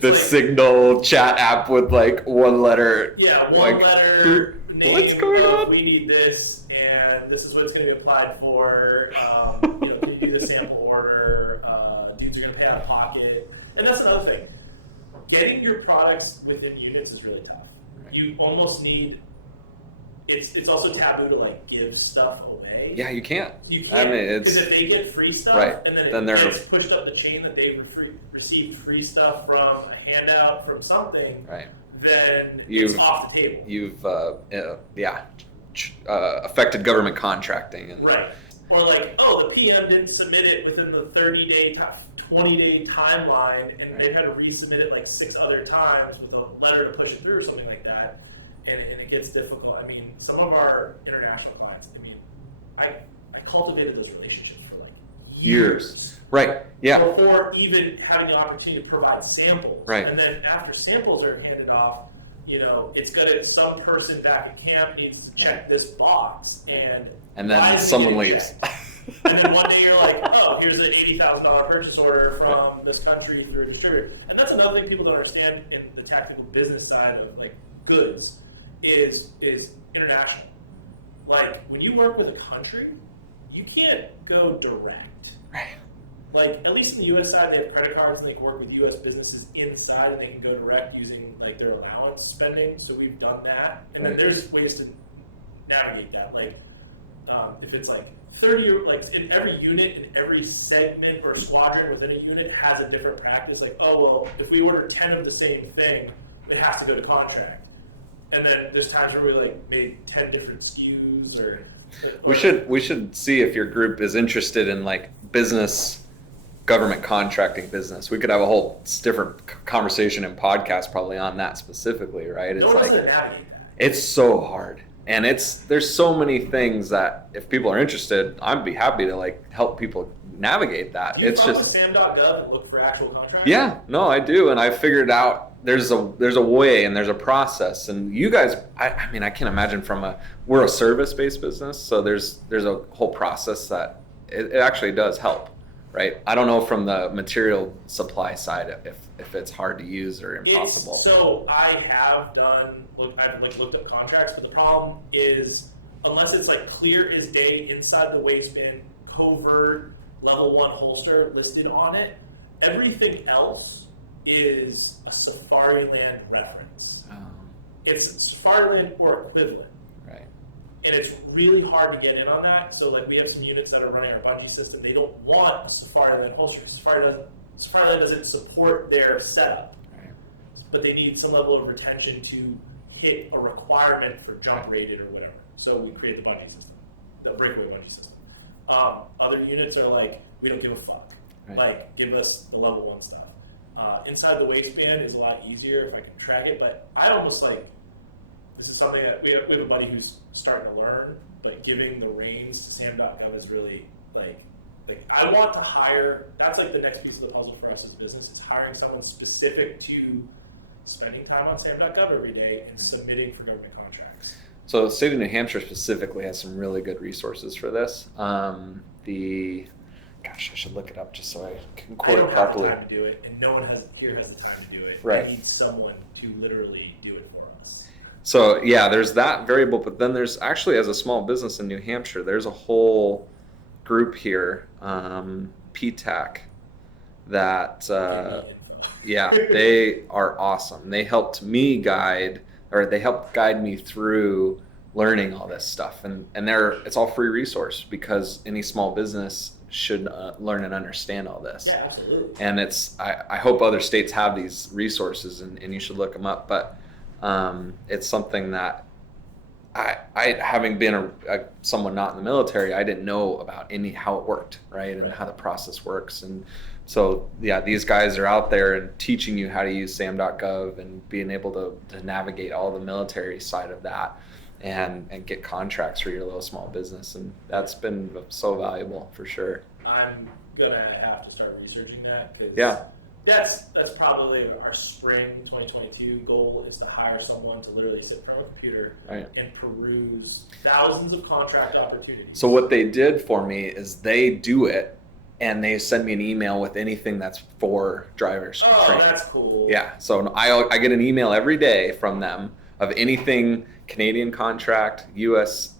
The Signal chat app with like one letter. Yeah, one letter. Name, what's going on? We need this, and this is what it's going to be applied for. Give you the sample order. Dudes are going to pay out of pocket. And that's another thing. Getting your products within units is really tough. Right. You almost need. It's also taboo to like give stuff away. Yeah, you can't. You can't. Because if they get free stuff, and then it gets pushed up the chain that they received free stuff from a handout from something, right? Then it's off the table. You've affected government contracting and right. Or like, oh, the PM didn't submit it within the 30-day, 20-day timeline, and they had to resubmit it like 6 other times with a letter to push it through or something like that. And it gets difficult. I mean, some of our international clients, I cultivated those relationships for like years. Right, yeah. Before even having the opportunity to provide samples. Right. And then after samples are handed off, it's gonna, some person back at camp needs to check this box. And then someone leaves. And then one day you're like, oh, here's an $80,000 purchase order from this country through a distributor. And that's another thing people don't understand in the technical business side of like goods. Is international. Like, when you work with a country, you can't go direct. Right. Like, at least in the U.S. side, they have credit cards and they can work with U.S. businesses inside and they can go direct using, like, their allowance spending. So we've done that. And then there's ways to navigate that. Like, if it's, like, 30 or, like, in every unit, in every segment or squadron within a unit has a different practice. Like, oh, well, if we order 10 of the same thing, it has to go to contract. And then there's times where we like made 10 different SKUs or. We should see if your group is interested in like business, government contracting business. We could have a whole different conversation and podcast probably on that specifically, right? It's like navigate that. It's so hard. And there's so many things that if people are interested, I'd be happy to like help people navigate that. Do you It's follow just sam.gov and look for actual contracts? yeah, no, I do, and I figured out there's a way and there's a process. And you guys, I mean, I can't imagine we're a service-based business, so there's a whole process that it actually does help, right? I don't know from the material supply side if it's hard to use or impossible. So I have looked up contracts, but the problem is unless it's like clear as day inside the waistband, covert, level 1 holster listed on it, everything else is a Safariland reference. It's Safariland or equivalent. Right. And it's really hard to get in on that. So like we have some units that are running our bungee system. They don't want a Safariland holster. Safariland doesn't support their setup. Right. But they need some level of retention to hit a requirement for jump rated or whatever. So we create the bungee system, the breakaway bungee system. Other units are like, we don't give a fuck. Right. Like, give us the level 1 stuff. Inside the waistband is a lot easier if I can track it, but I almost like, this is something that we have a buddy who's starting to learn, but giving the reins to sam.gov is really like I want to hire, that's like the next piece of the puzzle for us as a business, is hiring someone specific to spending time on sam.gov every day and submitting for government contracts. So the state of New Hampshire specifically has some really good resources for this. Gosh, I should look it up just so I can quote it properly. I don't have the time to do it, and no one here has the time to do it. Right. I need someone to literally do it for us. So yeah, there's that variable, but then there's actually, as a small business in New Hampshire, there's a whole group here, PTAC, that yeah, they are awesome. They helped guide me through learning all this stuff, and it's all free resource because any small business should learn and understand all this. Yeah, absolutely. And I hope other states have these resources, and you should look them up. But it's something that I having been someone not in the military, I didn't know about how it worked, right, and how the process works. And so yeah, these guys are out there and teaching you how to use sam.gov and being able to navigate all the military side of that. And get contracts for your little small business, and that's been so valuable for sure. I'm gonna have to start researching that because that's probably our spring 2022 goal, is to hire someone to literally sit in front of a computer and peruse thousands of contract opportunities. So what they did for me is they do it, and they send me an email with anything that's for drivers training. That's cool. Yeah, so I get an email every day from them of anything Canadian contract, U.S.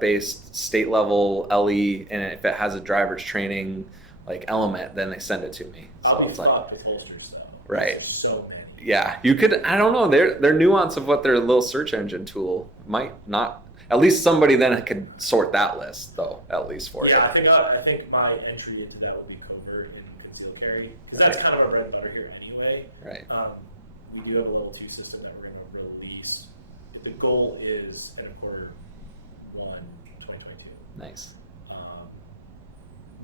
Based, state level LE, and if it has a driver's training like element, then they send it to me. So I'll be it's fucked with holsters though. Right. There's so many. Yeah, you could. I don't know. Their nuance of what their little search engine tool might not. At least somebody then could sort that list though. At least for you. Yeah, I think my entry into that would be covert and concealed carry, because that's kind of our bread and butter here anyway. Right. We do have a level 2 system that we're going to release. The goal is in quarter 1, 2022. Nice.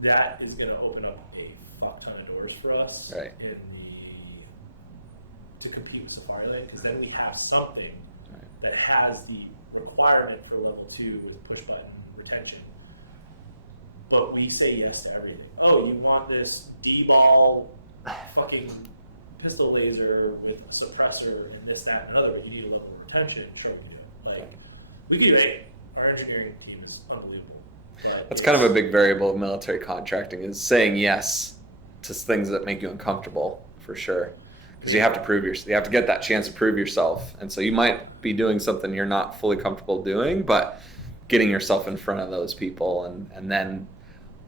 That is going to open up a fuck ton of doors for us Right. to compete with Safariland, because then we have something Right. that has the requirement for level 2 with push button retention. But we say yes to everything. Oh, you want this D-ball fucking pistol laser with a suppressor and this, that, and another. You need a level of retention. Sure we do. Like, we can do it. Our engineering team is unbelievable. But That's kind of a big variable of military contracting, is saying yes to things that make you uncomfortable, for sure. Because you have to you have to get that chance to prove yourself. And so you might be doing something you're not fully comfortable doing, but getting yourself in front of those people. And then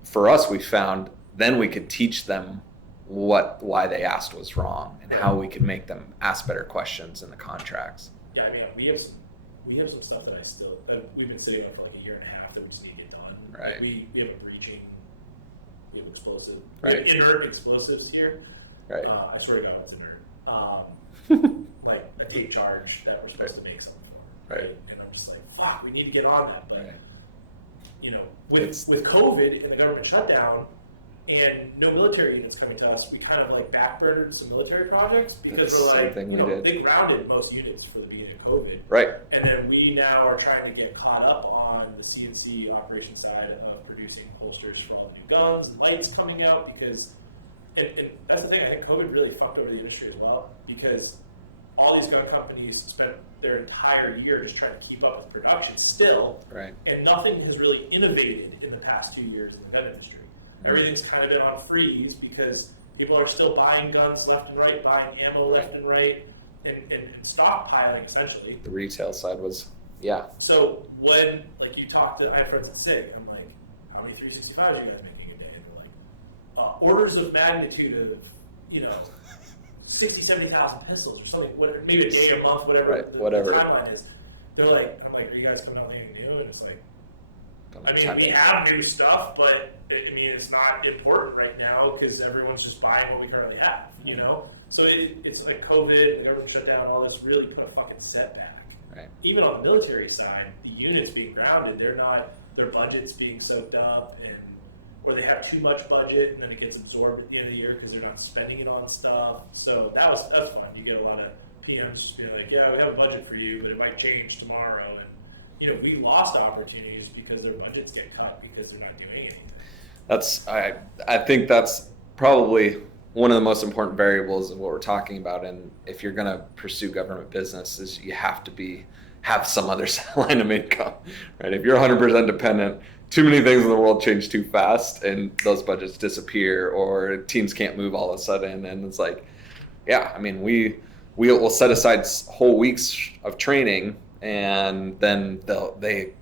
for us, we found then we could teach them why they asked was wrong and how we could make them ask better questions in the contracts. Yeah, I mean, we have some stuff that we've been sitting on for like a year and a half that we just need to get done. Right. We have a breaching, we have explosive, Right. we have inert explosives here. Right. I swear to God, it's inert. Like a tape charge that we're supposed to make something for. Right. And I'm just like, fuck, we need to get on that. But Right. you know, with COVID and the government shutdown, and no military units coming to us, we kind of like backburnered some military projects because we're Same like, thing you we know, did. they grounded most units for the beginning of COVID. Right. And then we now are trying to get caught up on the CNC operation side of producing holsters for all the new guns and lights coming out because, and that's the thing, I think COVID really fucked over the industry as well because all these gun companies spent their entire year just trying to keep up with production still, Right. and nothing has really innovated in the past 2 years in the gun industry. Everything's kind of been on freeze because people are still buying guns left and right, buying ammo left and right, and stockpiling essentially. The retail side was, yeah. So when, like, you talk to, I have friends at SIG, and I'm like, how many 365s are you guys making a day? And they're like, orders of magnitude of, you know, 60, 70,000 pistols or something, whatever, maybe a day, a month, whatever, right. the whatever timeline is. They're like, I'm like, are you guys coming out with anything new? And it's like, I mean, we it. have new stuff, but I mean, it's not important right now because everyone's just buying what we currently have, you know? So it's like COVID, the government shutdown, all this really put a fucking setback. Right. Even on the military side, the units being grounded, their budget's being soaked up, and or they have too much budget and then it gets absorbed at the end of the year because they're not spending it on stuff. So that's fun. You get a lot of PMs just being like, yeah, we have a budget for you, but it might change tomorrow. And you know, we lost opportunities because their budgets get cut because they're not doing anything. I think that's probably one of the most important variables of what we're talking about. And if you're going to pursue government business, is you have to have some other line of income, right? If you're 100% dependent, too many things in the world change too fast, and those budgets disappear, or teams can't move all of a sudden. And it's like, yeah, I mean, we will set aside whole weeks of training. And then they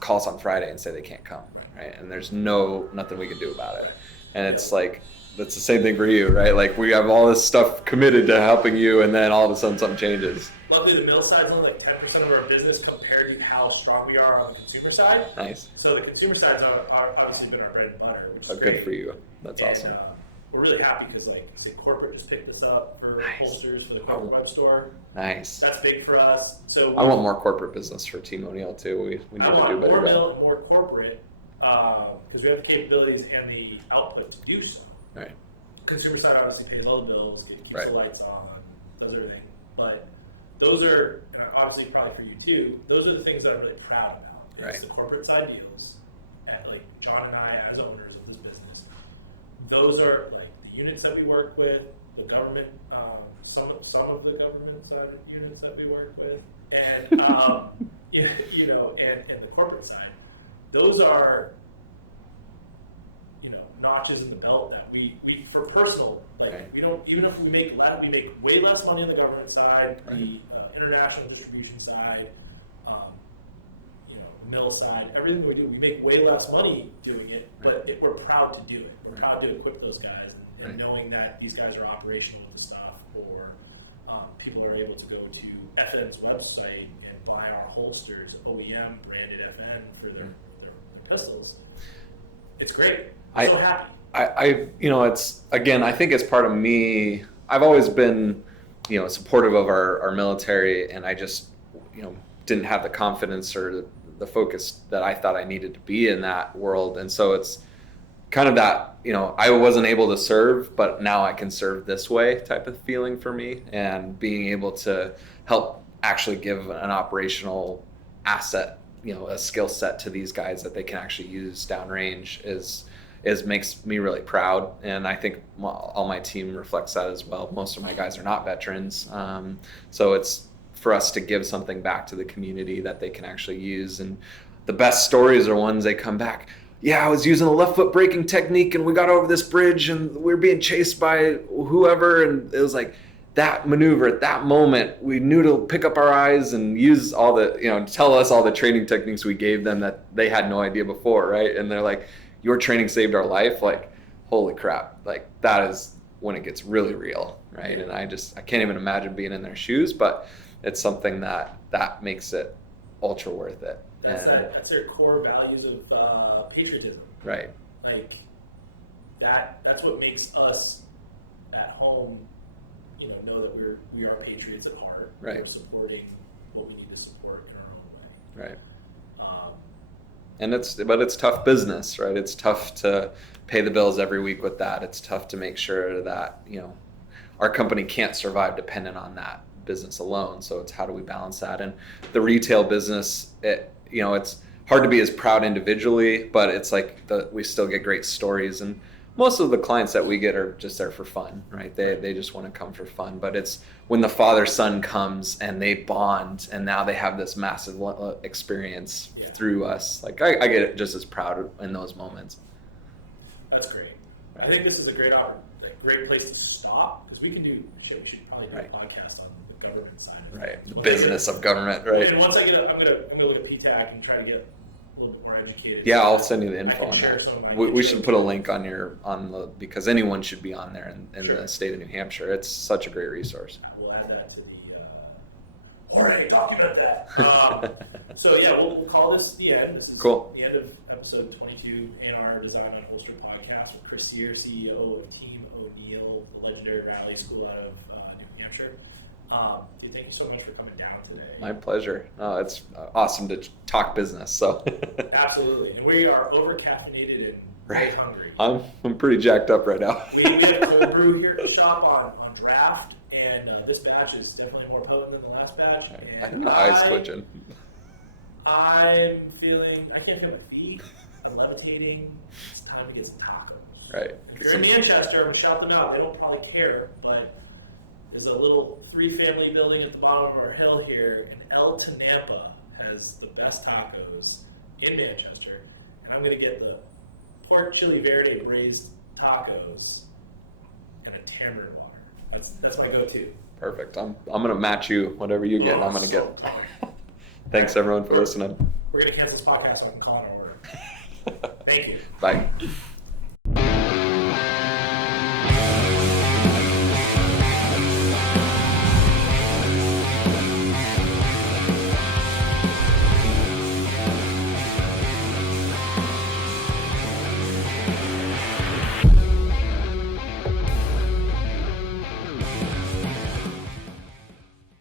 call us on Friday and say they can't come, right? And there's nothing we can do about it. And it's like, that's the same thing for you, right? Like, we have all this stuff committed to helping you, and then all of a sudden something changes. Luckily, the mill side's only like 10% of our business compared to how strong we are on the consumer side. Nice. So the consumer side's obviously been our bread and butter, which is Good great. for you. That's awesome. We're really happy because, like I said, corporate just picked us up for holsters for the corporate web store. Nice. That's big for us. So I want more corporate business for Team O'Neill too. We need to do better. More mill and more corporate because we have the capabilities and the output to do so. Right. Consumer side obviously pays all the bills, keeps right. the lights on, does everything. But those are obviously probably for you too. Those are the things that I'm really proud about. It's the corporate side deals, and like John and I as owners of this business. Those are like the units that we work with, the government, some of the government units that we work with, and you know, and the corporate side. Those are, you know, notches in the belt that we for personal, like we don't, even if we make way less money on the government side, the international distribution side, you know, mill side, everything we do, we make way less money doing it, but we're proud to do it. We're proud to equip those guys, and knowing that these guys are operational with the stuff, or people are able to go to FN's website and buy our holsters, OEM branded FN for their pistols. It's great. I'm so happy. I you know, it's, again, I think it's part of me. I've always been, you know, supportive of our military, and I just, you know, didn't have the confidence or the focus that I thought I needed to be in that world. And so it's kind of that, you know, I wasn't able to serve, but now I can serve this way type of feeling for me, and being able to help actually give an operational asset, you know, a skill set to these guys that they can actually use downrange is makes me really proud. And I think all my team reflects that as well. Most of my guys are not veterans. So it's for us to give something back to the community that they can actually use. And the best stories are ones they come back, yeah, I was using a left foot braking technique and we got over this bridge and we were being chased by whoever. And it was like that maneuver at that moment, we knew to pick up our eyes and use all the, you know, tell us all the training techniques we gave them that they had no idea before, right? And they're like, your training saved our life. Like, holy crap. Like, that is when it gets really real, right? And I can't even imagine being in their shoes, but it's something that makes it ultra worth it. That's their core values of patriotism. Right. Like, that's what makes us at home, you know that we are patriots at heart. Right. We're supporting what we need to support in our own way. Right. But it's tough business, right? It's tough to pay the bills every week with that. It's tough to make sure that, our company can't survive dependent on that business alone. So it's how do we balance that? And the retail business, it's hard to be as proud individually, but it's like we still get great stories, and most of the clients that we get are just there for fun, right? They just want to come for fun. But it's when the father-son comes and they bond, and now they have this massive experience through us. Like I get just as proud in those moments. That's great. I think this is a great place to stop, because we should probably do a podcast on the government side. Right, the business of government, right? And once I'm gonna look at PTAC and try to get a little bit more educated. Yeah, I'll send you the info on that. We should put a link because anyone should be on there in the state of New Hampshire. It's such a great resource. We'll add that to alright, document that. So yeah, we'll call this the end. This is cool. The end of episode 22 ANR Design Unholstered podcast with Chris Sear, CEO of Team O'Neill, the legendary rally school out of New Hampshire. Dude, thank you so much for coming down today. My pleasure. No, it's awesome to talk business. So absolutely, and we are over caffeinated and very hungry. I'm pretty jacked up right now. we have cold brew here at the shop on draft, and this batch is definitely more potent than the last batch. I think my eyes twitching. I can't feel my feet. I'm levitating. It's time to get some tacos. Right. If you're in Manchester, I'm going to shout them out. They don't probably care, but there's a little 3-family building at the bottom of our hill here, and El Tenampa has the best tacos in Manchester. And I'm going to get the pork chili verde braised tacos and a tamarind water. That's my go-to. Perfect. I'm going to match you, whatever you get, and I'm going to get. Thanks, everyone, for listening. We're going to cancel this podcast so I can call it an order. Thank you. Bye.